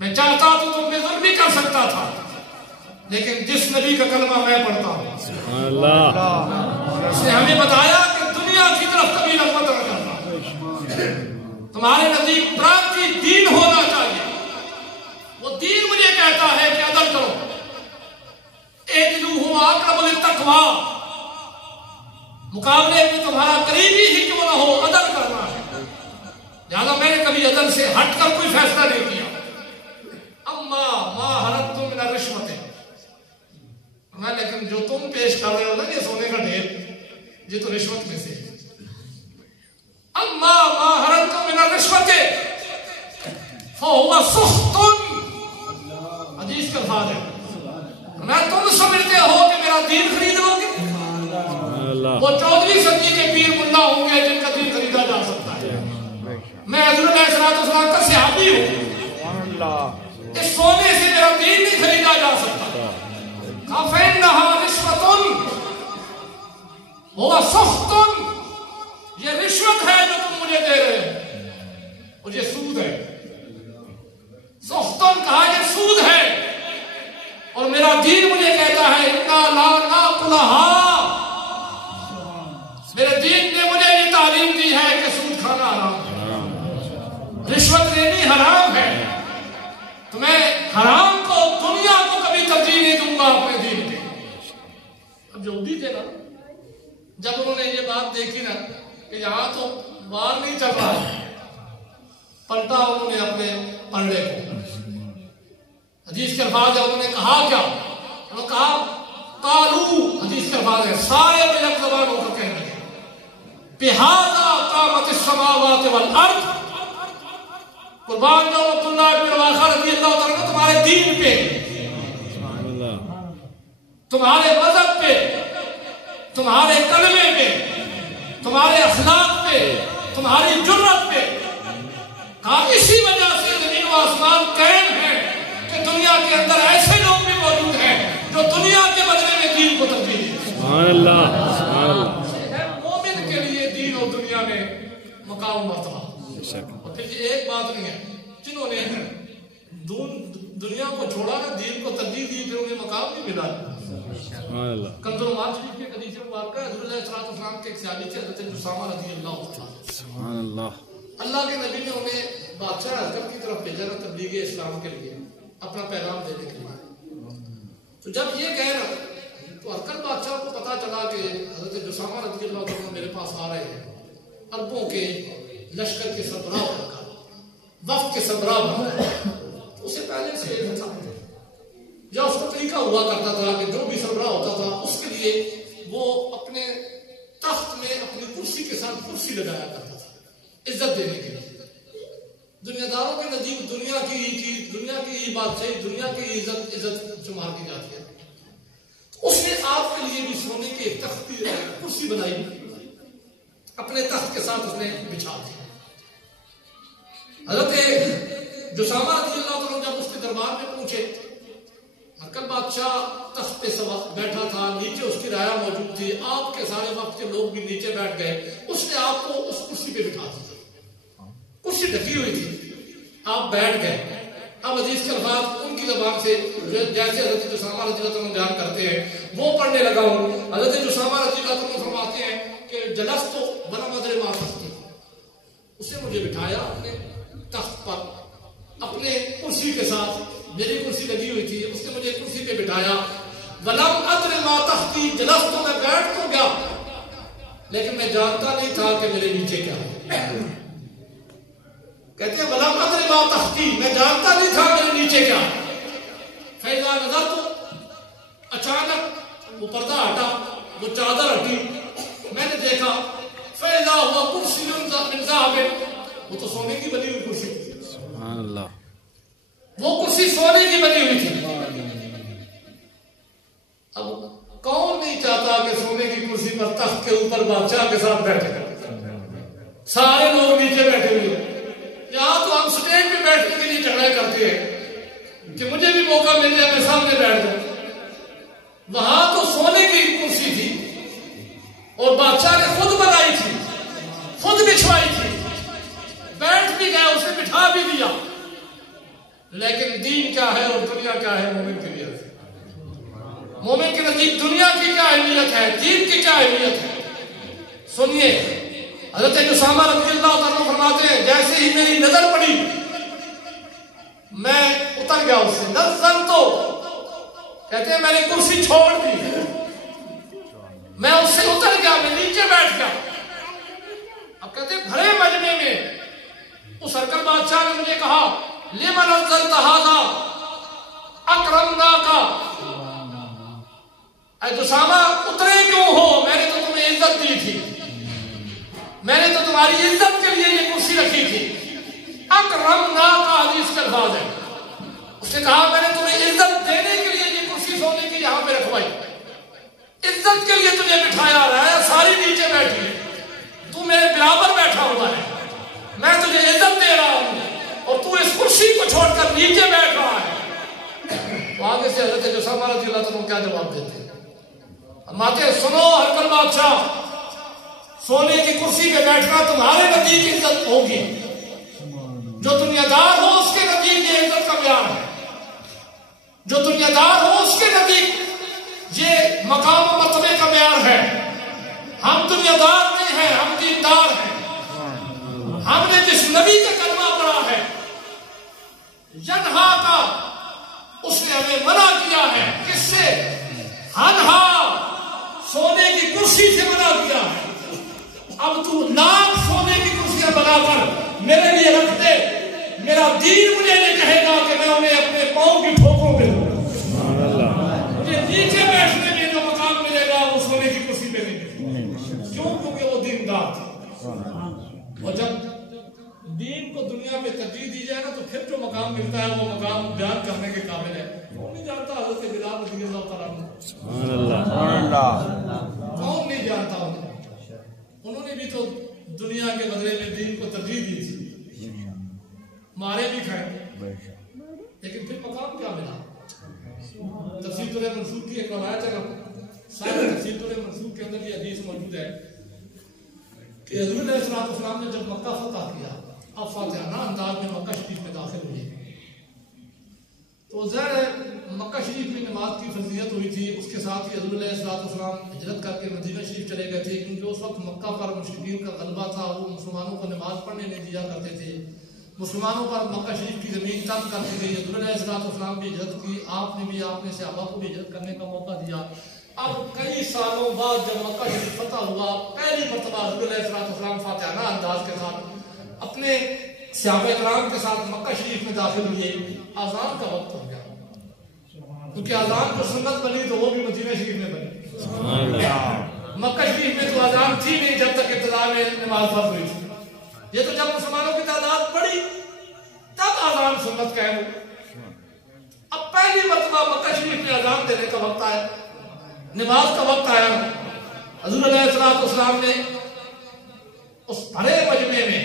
میں چاہتا تو تم پہ ظلم بھی کر سکتا تھا، لیکن جس نبی کا کلمہ میں پڑھتا ہوں سبحان اللہ، اس نے ہمیں بتایا کہ دنیا کی طرف کبھی رغبت نہ کرنا، تمہارے نزدیک پراتی دین ہونا چاہیے. وہ دین مجھے کہتا ہے کہ عدل کرو، اجلوہ اقرب للتقویٰ، مقابلے میں تمہارا قریبی ہی کیوں نہ ہو عدل کرنا ہے. لہذا میں نے کبھی عدل سے ہٹ کر کوئی فیصلہ نہیں کیا. اما ما حرمت من الرشوت، میں لیکن جو تم پیش کر رہے ہو نا یہ سونے کا ڈھیر، یہ تو رشوت میں سے. اما ما حرمت من الرشوت فهو سخط، حدیث کا الفاظ ہے. میں تم سمجھتے ہو کہ میرا دین خرید لو گے؟ وہ 14ویں صدی کے پیر ملا ہوں گے جن کا دین خریدا جا سکتا ہے. میں حضور علیہ السلام کا صحابی ہوں، اس سونے سے میرا دین نہیں خریدا جا سکتا. فَإِنَّهَا رِشْوَةٌ هُوَ سُخْطٌ، یہ رشوت ہے جو تم مجھے دے رہے ہیں، اور یہ سود ہے. سُخْطٌ کہا یہ سود ہے، اور میرا دین مجھے کہتا ہے اِنَّا لَا نَأْكُلُهَا، میرے دین نے مجھے یہ تعلیم دی ہے کہ سود کھانا حرام ہے، رشوت لینی حرام ہے. تو میں حرام کو دنیا کو کبھی ترجیح نہیں دوں گا اپنے دین کے. اب یہودی تھے نا، جب انہوں نے یہ بات دیکھی نا کہ یہاں تو وار نہیں چل رہا، پلٹا انہوں نے اپنے پلڑے کو. حدیث کے الفاظ ہے انہوں نے کہا کیا؟ انہوں نے کہا قالو، حدیث کے الفاظ ہے سارے میں ایک زبان ہو کر کہہ رہے ہیں بِهَذَا قَامَتِ السَّمَاوَاتِ وَالْأَرْضِ. قربان جاؤ عبداللہ بن رواحہ رضی اللہ تعالیٰ عنہ تمہارے دین پہ، تمہارے مذہب پہ، تمہارے کلمے پہ، تمہارے اخلاق پہ، تمہاری جرت پہ. کہا اسی وجہ سے زمین و آسمان قائم ہے کہ دنیا کے اندر ایسے لوگ بھی موجود ہیں جو دنیا کے بدلے میں دین کو ترجیح دیتے ہیں. سبحان اللہ، سبحان اللہ. مومن کے لیے دین اور دنیا میں مقام و مرتبہ. اور پھر یہ ایک بات نہیں ہے، جنہوں نے دنیا کو چھوڑا نا، دین کو ترجیح دی، پھر انہیں مقام نہیں ملا. سبحان اللہ. کنز المال شریف کے حدیث مبارکہ ہے، حضور علیہ السلام کے ایک صحابی تھے حضرت جسامہ رضی اللہ عنہ. سبحان اللہ. اللہ کے نبی نے انہیں بادشاہ حضرت کی طرف بھیجا نا تبلیغ اسلام کے لیے، اپنا پیغام دینے کے لیے. تو جب یہ کہہ رہا تو ارکن بادشاہ کو پتا چلا کہ حضرت جسامہ رضی اللہ عنہ میرے پاس آ رہے ہیں. عربوں کے لشکر کے سربراہ بن کر، وفد کے سربراہ بن کر. اسے پہلے سے ایک تھا یا اس کا طریقہ ہوا کرتا تھا کہ جو بھی سربراہ ہوتا تھا اس کے لیے وہ اپنے تخت میں اپنی کرسی کے ساتھ کرسی لگایا کرتا تھا عزت دینے کے لیے. دنیا داروں کے نزدیک دنیا کی چیز، دنیا کی بادشاہی، دنیا کی عزت شمار کی جاتی ہے. اس نے آپ کے لیے بھی سونے کے ایک تخت کی کرسی بنائی، اپنے تخت کے ساتھ اس نے بچھا دی. حضرت جسامہ رضی اللہ عنہ جب اس کے دربار میں پہنچے، حکم بادشاہ تخت پہ بیٹھا تھا، نیچے اس کی رعایا موجود تھی، آپ کے سارے وقت کے لوگ بھی نیچے بیٹھ گئے. اس نے آپ کو اس کرسی پہ بٹھا دیا، کرسی ڈھکی ہوئی تھی، آپ بیٹھ گئے. اب حدیث کے الفاظ ان کی زبان سے جیسے حضرت جسامہ رضی اللہ عنہ بیان کرتے ہیں وہ پڑھنے لگا ہوں. حضرت جسامہ رضی اللہ عنہ فرماتے ہیں کہ جلس تو بنا مدر ما تختی، اسے مجھے بٹھایا اپنے تخت پر، اپنے کرسی کے ساتھ، میری کرسی لگی ہوئی تھی، اس نے مجھے کرسی پہ بٹھایا. ولم ادر ما تختی، جلس تو میں بیٹھ تو گیا لیکن میں جانتا نہیں تھا کہ میرے نیچے کیا ہے. کہتے ہیں وَلَمْ أَدْرِ مَا تَحْتِي، میں جانتا نہیں تھا میرے نیچے کیا. فَإِذَا نَظَرْتُ، اچانک وہ پردہ ہٹا، وہ چادر ہٹی، میں نے دیکھا فَإِذَا هُوَ كُرْسِيٌّ مِّن ذَهَبٍ، وہ تو سونے کی بنی ہوئی کرسی تھی. سبحان اللہ. وہ کرسی سونے کی بنی ہوئی تھی. اب کون نہیں چاہتا کہ سونے کی کرسی پر تخت کے اوپر بادشاہ کے ساتھ بیٹھے؟ سارے لوگ نیچے بیٹھے ہوئے. یہاں تو ہم سٹیج پہ بیٹھنے کے لیے جھگڑا کرتے ہیں کہ مجھے بھی موقع مل جائے میں سامنے بیٹھ جاؤں. وہاں تو سونے کی کرسی تھی اور بادشاہ نے خود بنائی تھی، خود بچھوائی تھی، بیٹھ بھی گیا، اسے بٹھا بھی دیا. لیکن دین کیا ہے اور دنیا کیا ہے مومن کے لیے؟ مومن کے نزدیک دنیا کی کیا اہمیت ہے، دین کی کیا اہمیت ہے؟ سنیے، حضرت اسامہ رضی اللہ تعالیٰ فرماتے ہیں جیسے ہی میری نظر پڑی میں اتر گیا اس سے. نظر تو کہتے ہیں میں نے کرسی چھوڑ دی، میں اس سے اتر گیا، میں نیچے بیٹھ گیا. اب کہتے ہیں بھرے مجمع میں اس ہرکل بادشاہ نے مجھے کہا لمن انزلت ھذا اکرمناک، اے اسامہ اترے کیوں ہو؟ میں نے تو تمہیں عزت دی تھی، میں نے تو تمہاری عزت کے لیے یہ کرسی رکھی تھی. اکرمناک حدیث کے الفاظ ہے. اس نے کہا میں نے تمہیں عزت دینے کے لیے یہ کرسی سونے کی یہاں پہ رکھوائی، عزت کے لیے تجھے بٹھایا رہا ہے، ساری نیچے بیٹھی ہے، تو میرے برابر بیٹھا ہوا ہے، میں تجھے عزت دے رہا ہوں اور تو اس کرسی کو چھوڑ کر نیچے بیٹھ رہا ہے. تو آگے سے حضرت اسامہ رضی اللہ تعالیٰ کیا جواب دیتے ہیں؟ فرماتے ہیں سنو ہرکل بادشاہ، سونے کی کرسی پہ بیٹھنا تمہارے نزدیک عزت ہوگی، جو دنیا دار ہو اس کے نزدیک یہ عزت کا معیار ہے، جو دنیا دار ہو اس کے نزدیک یہ مقام و مرتبے کا معیار ہے. ہم دنیا دار نہیں ہیں، ہم دیندار ہیں. ہم نے جس نبی کا کلمہ پڑھا ہے ینہا کا، اس نے ہمیں منع کیا ہے. کس سے؟ ہنہا، سونے کی کرسی سے منع کیا ہے. اب تو لاکھ سونے کی کرسیاں بنا کر میرے لیے رکھ دے، میرا دین مجھے نہیں کہے گا کہ میں انہیں اپنے پاؤں کی ٹھوکروں پہ دوں. مجھے نیچے بیٹھنے میں جو مقام ملے گا وہ سونے کی کرسی پہ نہیں ملے گا. کیوں؟ کیونکہ وہ دیندار تھا. اور جب دین کو دنیا میں ترجیح دی جائے نا تو پھر جو مقام ملتا ہے وہ مقام بیان کرنے کے قابل ہے. کون نہیں جانتا حضرت بلال رضی اللہ تعالیٰ عنہ؟ کون نہیں جانتا انہیں؟ انہوں نے بھی تو دنیا کے بدلے میں دین کو ترجیح دی تھی، مارے بھی کھائے، لیکن پھر مقام کیا ملا؟ تفسیر درر منصور کی ایک روایت ہے، سارے تفسیر درر منصور کے اندر یہ حدیث موجود ہے کہ حضور علیہ السلام نے جب مکہ فتح کیا، اب فاتحانہ انداز میں مکہ شریف میں داخل ہوئے تو ظاہر مکہ شریف میں نماز کی فرضیت ہوئی تھی. اس کے ساتھ ہی حضور علیہ السلام ہجرت کر کے مدینہ شریف چلے گئے تھے، کیونکہ اس وقت مکہ پر مشرکین کا غلبہ تھا، وہ مسلمانوں کو نماز پڑھنے نہیں دیا کرتے تھے. مسلمانوں پر مکہ شریف کی زمین تنگ کر دی گئی. حضور علیہ السلام بھی ہجرت کی، آپ نے بھی اپنے صحابہ کو بھی ہجرت کرنے کا موقع دیا. اب کئی سالوں بعد جب مکہ شریف فتح ہوا، پہلی مرتبہ حضور علیہ السلام فاتحانہ انداز کے ساتھ اپنے صحابہ کرام کے ساتھ مکہ شریف میں داخل ہوئے. اذان کا وقت ہو گیا، کیونکہ اذان کو سنت بنی تو وہ بھی مدینہ شریف میں بنی. مکہ شریف میں تو اذان تھی نہیں جب تک ابتدا میں نماز فرض ہوئی تھی. یہ تو جب مسلمانوں کی تعداد بڑھی تب اذان سنت قائم ہوئی. اب پہلی مرتبہ مکہ شریف میں اذان دینے کا وقت آیا، نماز کا وقت آیا. حضور علیہ السلام نے اس بڑے مجمع میں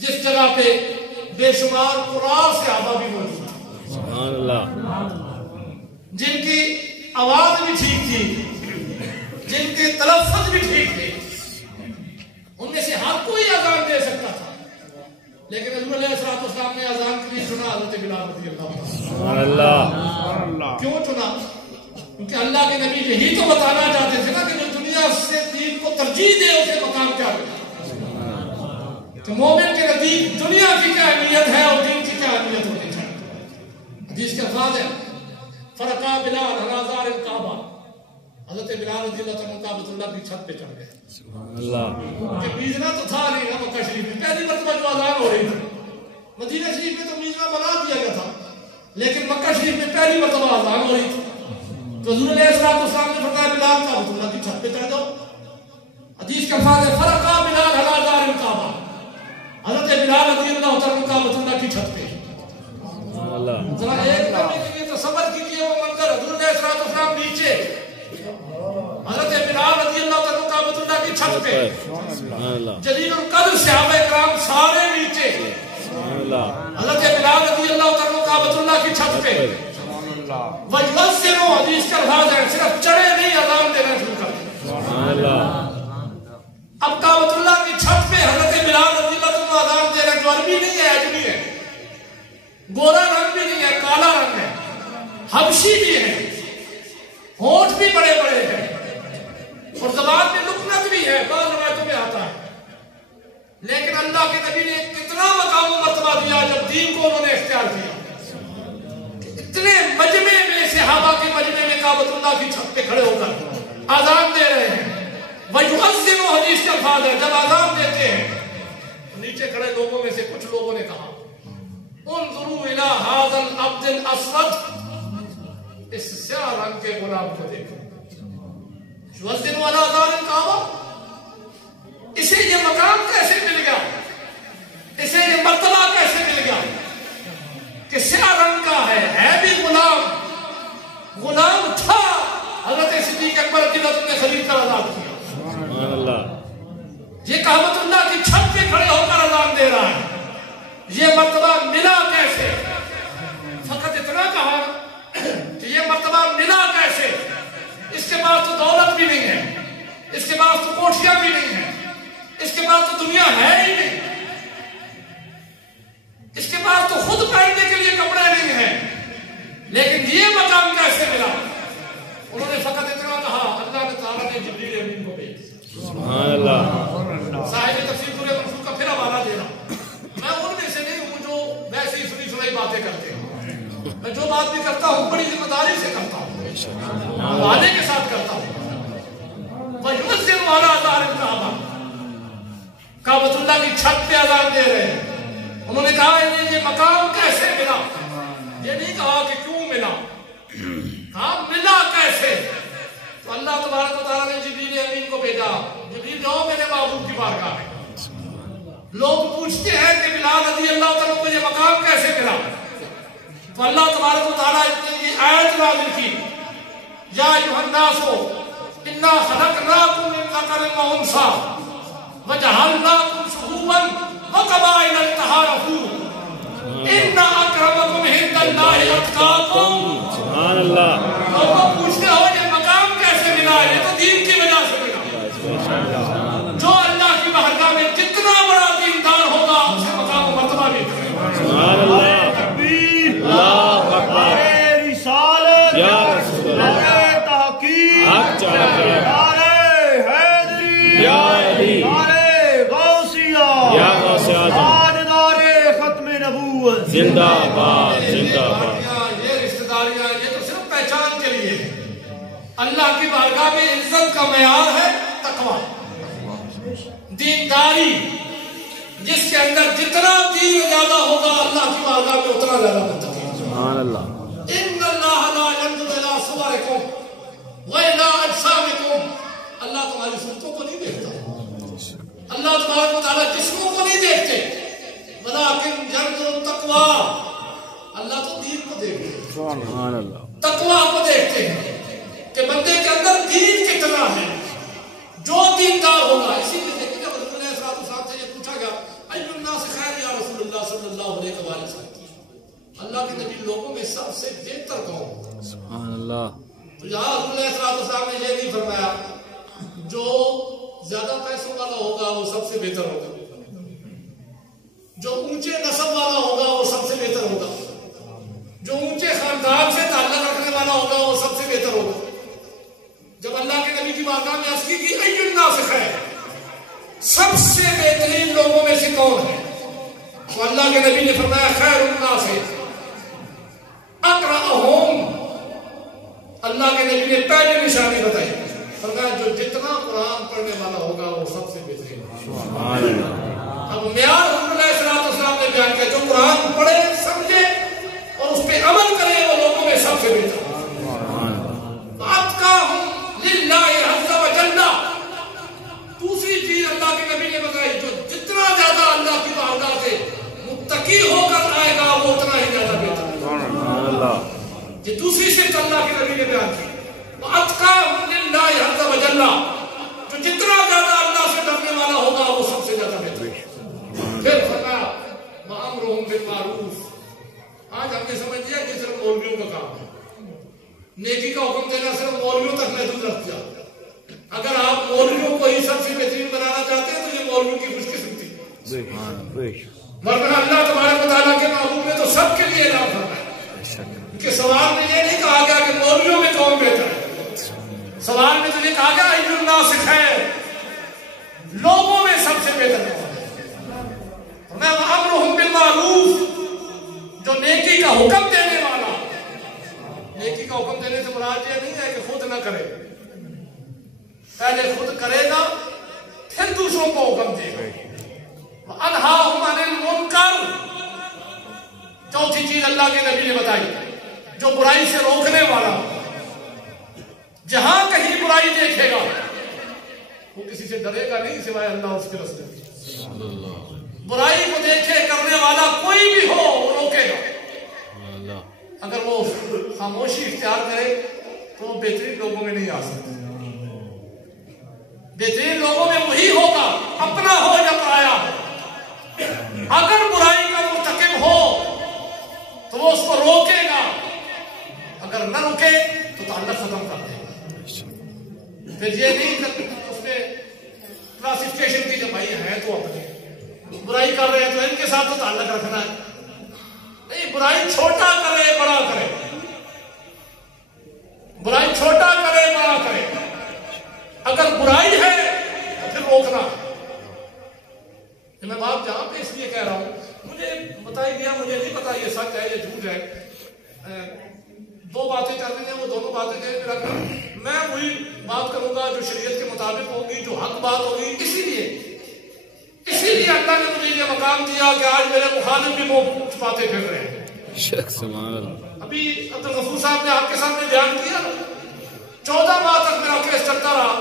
جس جگہ پہ بے شمار قرآن صحابہ بھی موجود تھے، سبحان اللہ، جن کی آواز بھی ٹھیک تھی، جن کے تلفظ بھی ٹھیک تھے، ان میں سے ہر کوئی اذان دے سکتا تھا. لیکن حضور علیہ السلام نے اذان کے لیے چنا حضرت بلال رضی اللہ عنہ. کیوں چنا؟ کیونکہ اللہ کے نبی یہی تو بتانا چاہتے تھے نا کہ جو دنیا سے دین کو ترجیح دے اسے مقام کیا ملے. تو مومن کے نزدیک دنیا کی کیا اہمیت ہے اور دین کی کیا اہمیت ہونی چاہیے. حدیث کے الفاظ ہیں فرقا بلال ہزار کعبہ، حضرت بلال رضی اللہ عنہ کعبۃ اللہ کی چھت پہ چڑھ گئے. سبحان اللہ. کہ بیجنا تو تھا نہیں نا مکہ شریف میں، پہلی مرتبہ جو اذان ہو رہی تھی مدینہ شریف میں تو میزبان بنا دیا گیا تھا، لیکن مکہ شریف میں پہلی مرتبہ اذان ہو رہی تھی تو حضور علیہ السلام نے فرمایا بلال کعبۃ اللہ کی چھت پہ چڑھ جاؤ. حدیث کا الفاظ ہے فرقا بلال علی دار الکعبہ، حضرت بلال رضی اللہ تعالیٰ کعبۃ اللہ کی چھت پہ. ذرا ایک لمحے کے لیے تصور کیجیے وہ منظر، حضور علیہ السلام نیچے، حضرت بلال رضی اللہ تعالیٰ کعبۃ اللہ کی چھت پہ، جلیل القدر صحابہ کرام سارے نیچے، حضرت بلال رضی اللہ تعالیٰ کعبۃ اللہ کی چھت پہ. وجوزنوا حدیث کا الفاظ ہے صرف چڑھے نہیں اذان دینا شروع کر دیا. اب کعبۃ اللہ کی چھت پہ حضرت بلال رضی اللہ تعالیٰ اذان دے رہے، جو عربی نہیں ہے اجمی ہے، گورا رنگ بھی نہیں ہے، کالا رنگ ہے، حبشی بھی ہے، ہونٹ بھی بڑے بڑے ہیں اور زبان میں لکنت بھی ہے، بعض روایتوں میں آتا ہے. لیکن اللہ کے نبی نے کتنا مقام و مرتبہ دیا جب دین کو انہوں نے اختیار کیا. اتنے مجمع میں صحابہ کے مجمع میں کعبۃ اللہ کی چھت پہ کھڑے ہو کر اذان دے رہے ہیں. وَيُؤَذِّنُ حدیث کے الفاظ ہے، جب اذان دیتے ہیں نیچے کھڑے لوگوں میں سے کچھ لوگوں نے کہا انظروا الى هذا العبد الاسود، اس سیاہ رنگ کے غلام کو دیکھو. يُؤَذِّنُ عَلَى دَارِ الْكَعْبَةِ، اسے یہ مقام کیسے مل گیا، اسے یہ مرتبہ کیسے مل گیا کہ سیاہ رنگ کا ہے بھی غلام تھا. حضرت صدیق اکبر رضی اللہ عنہ نے خلیفہ آزاد کیا. یہ کعبۃ اللہ کی چھت پہ کھڑے ہو کر اذان دے رہا ہے، یہ مرتبہ ملا کیسے؟ فقط اتنا کہا کہ یہ مرتبہ ملا کیسے؟ اس کے پاس تو دولت بھی نہیں ہے، اس کے پاس تو کوٹھیاں بھی نہیں ہیں، اس کے پاس تو دنیا ہے ہی نہیں، اس کے پاس تو خود پہننے کے لیے کپڑے نہیں ہیں، لیکن یہ مقام کیسے ملا؟ انہوں نے فقط اتنا کہا اللہ تعالیٰ نے جبریل امین کو بھیج دیا. سبحان اللہ. صاحب تفسیر سورہ منصور کا پھر حوالہ دے رہا، میں ان میں سے نہیں ہوں جو ویسے ہی سنی سنائی باتیں کرتے ہیں. میں جو بات بھی کرتا ہوں بڑی ذمہ داری سے کرتا ہوں، حوالے کے ساتھ کرتا ہوں. وَيُؤَذِّنُ عَلَى دَارِ الْكَعْبَةِ، کعبۃ اللہ کی چھت پہ اذان دے رہے ہیں. انہوں نے کہا یہ مقام کیسے ملا؟ یہ نہیں کہا کہ کیوں ملا، کہا ملا کیسے؟ تو اللہ تبارک و تعالیٰ نے جبریل امین کو بھیجا. جبریل جاؤ میرے محبوب کی بارگاہ میں. لوگ پوچھتے ہیں کہ بلال رضی اللہ تعالیٰ کو یہ مقام کیسے ملا؟ تو اللہ تبارک و تعالیٰ نے یہ آیت نازل کی، یا ایھا الناس انا خلقناکم من ذکر و انثی وجعلناکم شعوبا وقبائل لتعارفوا ان اکرمکم عند اللہ اتقاکم. سبحان اللہ. لوگ پوچھتے ہو یہ مقام کیسے ملا؟ یہ تو دین کی وجہ سے ملا. جو اللہ کی بارگاہ میں جتنا بڑا دیندار ہوگا اسے مقام و مرتبہ بھی ملے. سبحان اللہ. تکبیر، اللہ اکبر. رسالت، یا رسول اللہ. تحقیق، حق چڑھا کر. نعرہ حیدری، یا علی. نعرہ غوثیہ، یا غوث اعظم. تاجدار ختم نبوت. زندہ باد، زندہ باد. یہ رشتہ داریاں یہ تو صرف پہچان کے لیے ہے. اللہ کی بارگاہ میں عزت کا معیار ہے تقویٰ، دینداری. جس کے اندر جتنا دین زیادہ ہوگا اللہ کی بارگاہ میں اتنا زیادہ متقی. سبحان اللہ. ان اللہ لا ينظر الى صورکم والى اجسامکم، اللہ تمہاری صورتوں کو نہیں دیکھتا، اللہ تبارک و تعالیٰ جسموں کو نہیں دیکھتے، ولکن ينظر التقویٰ، اللہ تو دین کو دیکھتے ہیں، سبحان اللہ. تقویٰ کو دیکھتے ہیں کہ بندے کے اندر دین کتنا ہے. جو دیندار ہوگا، اسی لیے دیکھیں جب حضور علیہ السلام سے یہ پوچھا گیا ای الناس خیر یا رسول اللہ صلی اللہ علیہ وسلم، اللہ کے نبی لوگوں میں سب سے بہتر کون؟ سبحان اللہ. تو یہاں حضور علیہ السلام نے یہ نہیں فرمایا جو زیادہ پیسوں والا ہوگا وہ سب سے بہتر ہوگا، جو اونچے نسب والا ہوگا وہ سب سے بہتر ہوگا، جو اونچے خاندان سے تعلق رکھنے والا ہوگا وہ سب سے بہتر ہوگا. جب اللہ کے نبی کی بارگاہ میں عرض کی کہ ای الناس خیر، سب سے بہترین لوگوں میں سے کون ہے؟ تو اللہ کے نبی نے فرمایا خیر الناس اقرأہم. اللہ کے نبی نے پہلی نشانی بتائی فرمایا جو جتنا قرآن پڑھنے والا ہوگا وہ سب سے بہترین ہوگا. سبحان اللہ. اب معیار حضور علیہ السلام نے بیان کیا جو قرآن پڑھے سمجھے اور اس پہ عمل کرے وہ لوگوں میں سب سے بہتر ہے. اتقاہم للہ عز وجل. دوسری چیز اللہ کے نبی نے بتائی جو جتنا زیادہ اللہ کی بارگاہ سے متقی ہو کر آئے گا وہ اتنا ہی زیادہ بہتر ہے. سبحان اللہ. یہ دوسری صفت اللہ کے نبی نے بیان کی. اتقاہم للہ عز وجل. جو جتنا زیادہ اللہ سے ڈرنے والا ہوگا وہ سب سے زیادہ بہتر ہے. پھر فرمایا وَأَمْرُهُمْ بِالْمَعْرُوفِ. آج ہم نے سمجھ لیا کہ صرف مولویوں کا کام ہے. نیکی کا حکم دینا صرف مولویوں تک محدود رکھ دیا. اگر آپ مولویوں کو ہی سب سے بہترین بنانا چاہتے ہیں تو یہ مولویوں کی خوش قسمتی ہے. ورنہ اللہ تبارک و تعالیٰ کے محبوب نے تو سب کے لیے اعلان فرمایا. کہ سوال میں یہ نہیں کہا گیا کہ مولویوں میں کون بہتر ہے. سوال میں تو یہ کہا گیا اِنَّ النَّاسِ خَيْرٌ. لوگوں میں سب سے بہتر ہے. میں وَأَمْرُهُمْ بِالْمَعْرُوفِ. جو نیکی کا حکم دینے والا. نیکی کا حکم دینے سے مراد یہ نہیں ہے کہ خود نہ کرے. پہلے خود کرے گا پھر دوسروں کو حکم دے گا. وَأَنْهَاهُمْ عَنِ الْمُنْكَرِ. چوتھی چیز اللہ کے نبی نے بتائی جو برائی سے روکنے والا. جہاں کہیں برائی دیکھے گا وہ کسی سے ڈرے گا نہیں سوائے اللہ اس کے رسول کی. برائی کو دیکھے کرنے والا کوئی بھی ہو وہ روکے گا. اگر وہ خاموشی اختیار کرے تو وہ بہترین لوگوں میں نہیں آ سکتا. بہترین لوگوں میں وہی ہوگا اپنا ہو یا پرایا ہو. اگر برائی کا مرتکب ہو تو وہ اس کو روکے گا. اگر نہ روکے تو تعلق ختم کر دے گا. پھر یہ نہیں کہ اس نے کلاسیفیکیشن کی کہ بھائی ہیں تو اپنے برائی کر رہے ہیں تو ان کے ساتھ تو تعلق رکھنا ہے. نہیں, برائی چھوٹا کرے بڑا کرے. برائی چھوٹا کرے بڑا کرے. اگر برائی ہے تو پھر روکنا ہے. میں بات جہاں پہ اس لیے کہہ رہا ہوں مجھے بتائی گیا مجھے نہیں پتا یہ سچ ہے یہ جھوٹ ہے. دو باتیں چل رہی ہیں وہ دونوں باتیں کہیں رکھنا. میں وہی بات کروں گا جو شریعت کے مطابق ہوگی جو حق بات ہوگی. اسی لیے اللہ نے مجھے یہ مقام دیا کہ آج میرے مخالف بھی وہ چھپاتے پھر رہے ہیں. ابھی عبدالغفور صاحب نے آپ کے سامنے بیان کیا 14 ماہ تک میرا کیس چلتا رہا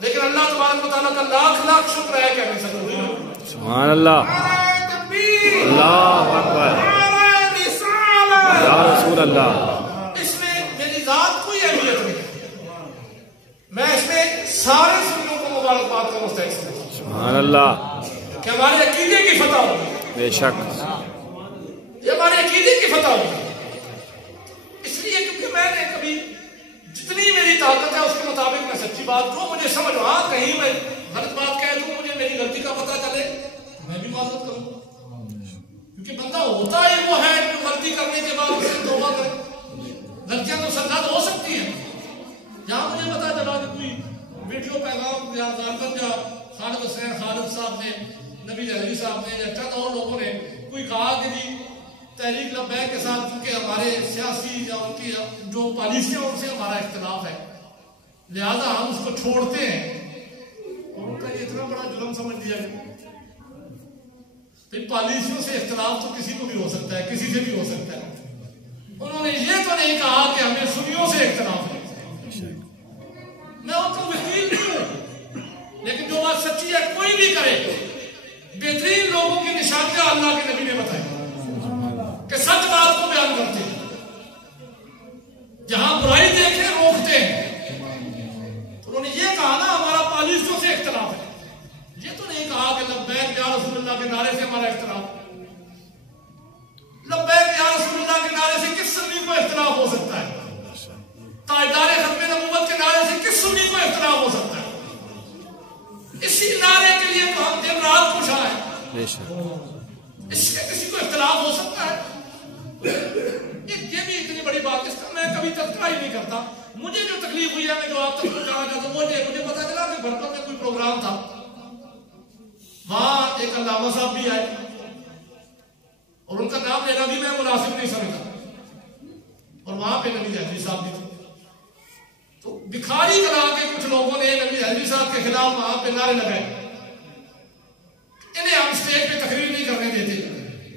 لیکن اللہ تبارک و تعالیٰ کا لاکھ لاکھ شکر ہے کہ ہمیں سب ہوئی. سبحان اللہ. اللہ اکبر. یا رسول اللہ. اس میں میری ذات کوئی اہمیت نہیں. میں اس میں سارے سنوں کو مبارکباد کا مستحق ہوں. سبحان اللہ. کہ ہمارے عقیدے کی فتح ہوگی. بے شک یہ ہمارے عقیدے کی فتح ہوگی. اس لیے کیونکہ میں نے کبھی جتنی میری طاقت ہے اس کے مطابق میں سچی بات جو مجھے سمجھ ہاں کہیں میں غلط بات کہہ دوں مجھے میری غلطی کا پتہ چلے میں بھی معذرت کروں. کیونکہ بندہ ہوتا ہی وہ ہے جو غلطی کرنے کے بعد اسے توبہ کرے. غلطیاں تو سزا ہو سکتی ہیں. جہاں مجھے پتا چلا کہ کوئی ویڈیو پیغام یا غالباً یا خالد حسین خالد صاحب نے نبی علی صاحب نے یا چند اور لوگوں نے کوئی کہا کہ جی تحریک لبیک کے ساتھ کیونکہ ہمارے سیاسی یا ان کی جو پالیسیاں ان سے ہمارا اختلاف ہے لہذا ہم اس کو چھوڑتے ہیں. اور ان کا یہ اتنا بڑا جرم سمجھ لیا کہ پالیسیوں سے اختلاف تو کسی کو بھی ہو سکتا ہے کسی سے بھی ہو سکتا ہے. انہوں نے یہ تو نہیں کہا کہ ہمیں سنیوں سے اختلاف ہے. میں ان کو وکیل نہیں ہوں لیکن جو بات سچی ہے کوئی بھی کرے بہترین لوگوں کی نشانیاں اللہ کے نبی نے بتائی کہ سچ بات کو بیان کرتے ہیں. جہاں برائی دیکھے روکتے ہیں. تو انہوں نے یہ کہا نا ہمارا پالیسیوں سے اختلاف ہے. یہ تو نہیں کہا کہ لبیک یا رسول اللہ کے نعرے سے ہمارا اختلاف. لبیک یا رسول اللہ کے نعرے سے کس سنی کو اختلاف ہو سکتا ہے؟ تاجدار ختم نبوت کے نعرے سے کس سنی کو اختلاف ہو سکتا ہے؟ اسی نعرے کے لیے تو ہم دن رات خوش آئے. اس سے کسی کو اختلاف ہو سکتا ہے؟ یہ بھی اتنی بڑی بات اس کا میں کبھی تذکرہ ہی نہیں کرتا. مجھے جو تکلیف ہوئی ہے میں جو آپ تک پہنچانا چاہتا ہوں وہ مجھے پتا چلا کہ بھرپور میں کوئی پروگرام تھا وہاں ایک علامہ صاحب بھی آئے اور ان کا نام لینا بھی میں مناسب نہیں سمجھتا اور وہاں پہ نبی جہنی صاحب بھی تھے. تو بکھاری کلا کے کچھ لوگوں نے نبی حضرت صاحب کے خلاف وہاں پہ نعرے لگائے، انہیں ہم اسٹیج پہ تقریر نہیں کرنے دیتے۔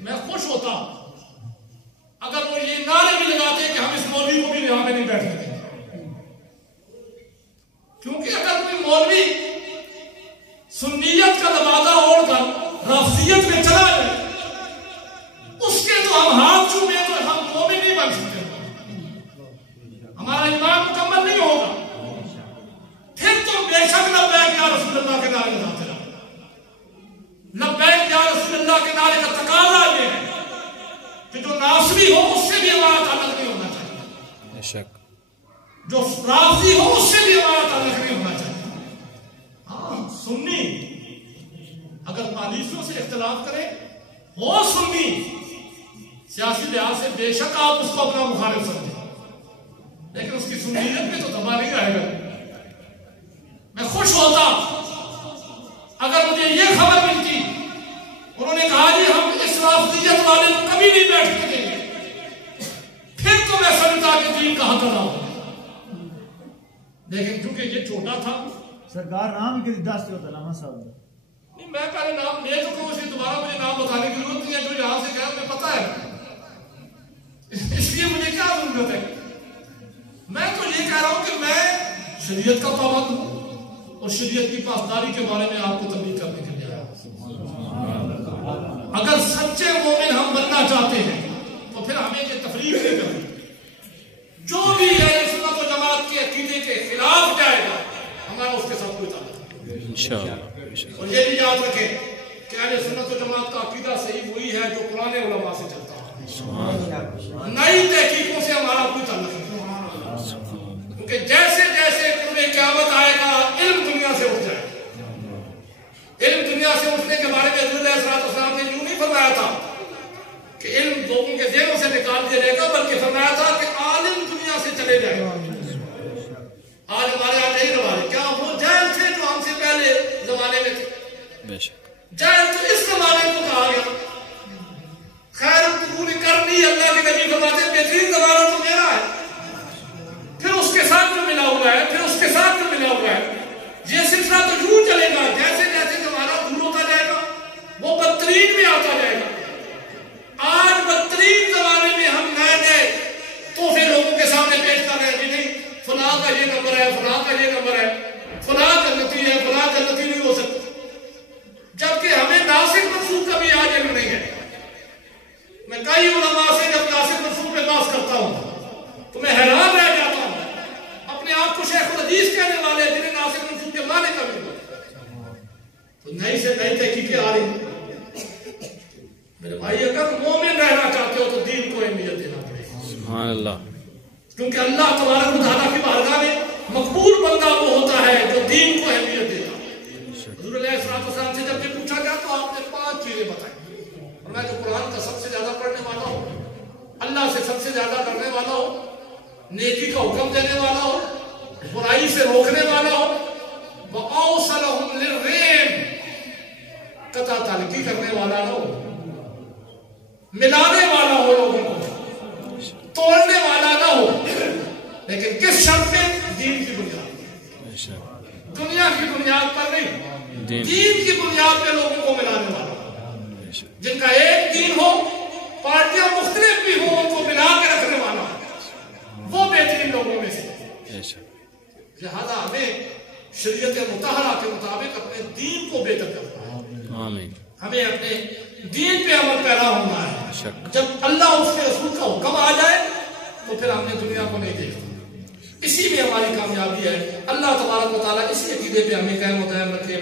میں خوش ہوتا اگر وہ یہ نعرے بھی لگاتے کہ ہم اس مولوی کو بھی یہاں پہ نہیں بیٹھنے دیں، کیونکہ اگر کوئی مولوی سنیت کا لبادہ اوڑھ کر رافضیت میں چلا جائے، اس کے تو ہم ہاتھ چومیں تو ہم مومن نہیں بن سکتے، ہمارا ایمان مکمل نہیں ہوگا۔ پھر تو بے شک لبیک یا رسول اللہ کے نعرے لگاتے رہو۔ لبیک یا رسول اللہ کے نعرے کا تقاضا یہ ہے کہ جو ناصری ہو اس سے بھی ہمارا تعلق نہیں ہونا چاہیے، بے شک جو رافضی ہو اس سے بھی ہمارا تعلق نہیں ہونا چاہیے۔ ہاں سنی اگر پالیسیوں سے اختلاف کرے، ہو سنی سیاسی لحاظ سے بے شک آپ اس کو اپنا مخالف سمجھیں، لیکن اس کی سنیت میں تو دبا نہیں رہے گا۔ میں خوش ہوتا اگر مجھے یہ خبر ملتی انہوں نے کہا جی ہم اس رافضیت والے کو کبھی نہیں بیٹھنے دیں گے، پھر تو میں سمجھتا کہ دین کہاں کر رہا ہوں، لیکن چونکہ یہ چھوٹا تھا سرکار نام کی دست ہوتا علامہ صاحب نہیں، میں پہلے نام لے چکا ہوں، اس لیے دوبارہ مجھے نام بتانے کی ضرورت نہیں ہے، جو یہاں سے گیا مجھے پتا ہے، اس لیے مجھے کیا ضرورت ہے۔ میں تو یہ کہہ رہا ہوں کہ میں شریعت کا پابند ہوں اور شریعت کی پاسداری کے بارے میں آپ کو تبلیغ کرنے کے لیے آیا ہوں۔ اگر سچے مومن ہم بننا چاہتے ہیں تو پھر ہمیں یہ تفریق نہیں کرنی، جو بھی اہل سنت و جماعت کے عقیدے کے خلاف جائے گا ہمارا اس کے ساتھ کوئی تعلق نہیں۔ انشاءاللہ۔ اور یہ بھی یاد رکھیں کہ اہل سنت و جماعت کا عقیدہ صحیح وہی ہے جو قرآن علماء سے چلتا ہے، نئی تحقیقوں سے ہمارا کوئی تعلق نہیں، کیونکہ جیسے جیسے قرب قیامت آئے گا علم دنیا سے اٹھ جائے گا۔ علم دنیا سے اٹھنے کے بارے میں حضور علیہ السلام نے یوں نہیں فرمایا تھا کہ علم لوگوں کے ذہنوں سے نکال دیا جائے گا، بلکہ فرمایا تھا کہ عالم دنیا سے چلے جائے گا۔ آج ہمارے یہاں نہیں رواج، کیا وہ جاہل تھے جو ہم سے پہلے زمانے میں تھے؟ جاہل تو اس زمانے کو کہا گیا۔ خیر القرون قرنی، اللہ کے نبی فرماتے ہیں بہترین زمانہ تو میرا ہے، پھر اس کے ساتھ جو ملا ہوا ہے، پھر اس کے ساتھ جو ملا ہوا ہے، یہ سلسلہ تو یوں چلے گا، جیسے جیسے زمانہ دور ہوتا جائے گا وہ بدترین میں آتا جائے گا۔ آج بدترین زمانے میں ہم نئے نئے تحفے لوگوں کے سامنے پیش کر رہے ہیں، نہیں فلاں کا یہ نمبر ہے، فلاں کا یہ نمبر ہے، فلاں جنتی ہے، فلاں جنتی نہیں ہو سکتی، جبکہ ہمیں ناسک منسوخ کا بھی آج علم نہیں ہے۔ میں کئی علماء سے جب ناسک منسوخ پہ بات کرتا ہوں تو میں حیران رہ جاتا ہوں، اپنے آپ کو شیخ الحدیث کہنے والے جنہیں ناسک منسوخ کے معنی کا بھی تو نئی سے نئی تحقیقیں آ رہی ہیں۔ میرے بھائی اگر مومن رہنا چاہتے ہو تو دین کو اہمیت دینا پڑے گا، سبحان اللہ، کیونکہ اللہ تبارک و تعالیٰ کی بارگاہ میں مقبول بندہ وہ ہوتا ہے جو دین کو اہمیت دیتا ہے۔ حضور علیہ السلام سے جب یہ پوچھا گیا تو آپ نے 5 چیزیں بتائی، اور میں جو قرآن کا سب سے زیادہ پڑھنے والا ہوں، اللہ سے سب سے زیادہ ڈرنے والا ہوں، نیکی کا حکم دینے والا ہو، برائی سے روکنے والا ہو، وَأَوْصَلَهُمْ لِلرِّحِمِ قطع تعلقی کرنے والا نہ ہو، ملانے والا ہو، لوگوں کو توڑنے والا نہ ہو، لیکن کس شرط پہ؟ دین کی بنیاد، دنیا کی بنیاد پر نہیں، دین کی بنیاد پہ لوگوں کو ملانے والا، جن کا ایک دین ہو، پارٹیاں مختلف بھی ہوں، ان کو ملا کے رکھنے والا، وہ بہترین لوگوں میں سے۔ لہذا ہمیں شریعت مطہرہ کے مطابق اپنے دین کو بہتر کرنا ہے، ہمیں اپنے دین پہ عمل پیرا ہونا ہے۔ جب اللہ اس کے رسول کا حکم آ جائے تو پھر ہم نے دنیا کو نہیں دیکھنا، اسی میں ہماری کامیابی ہے۔ اللہ تبارک و تعالیٰ اسی عقیدے پہ ہمیں قائم و دائم رکھے۔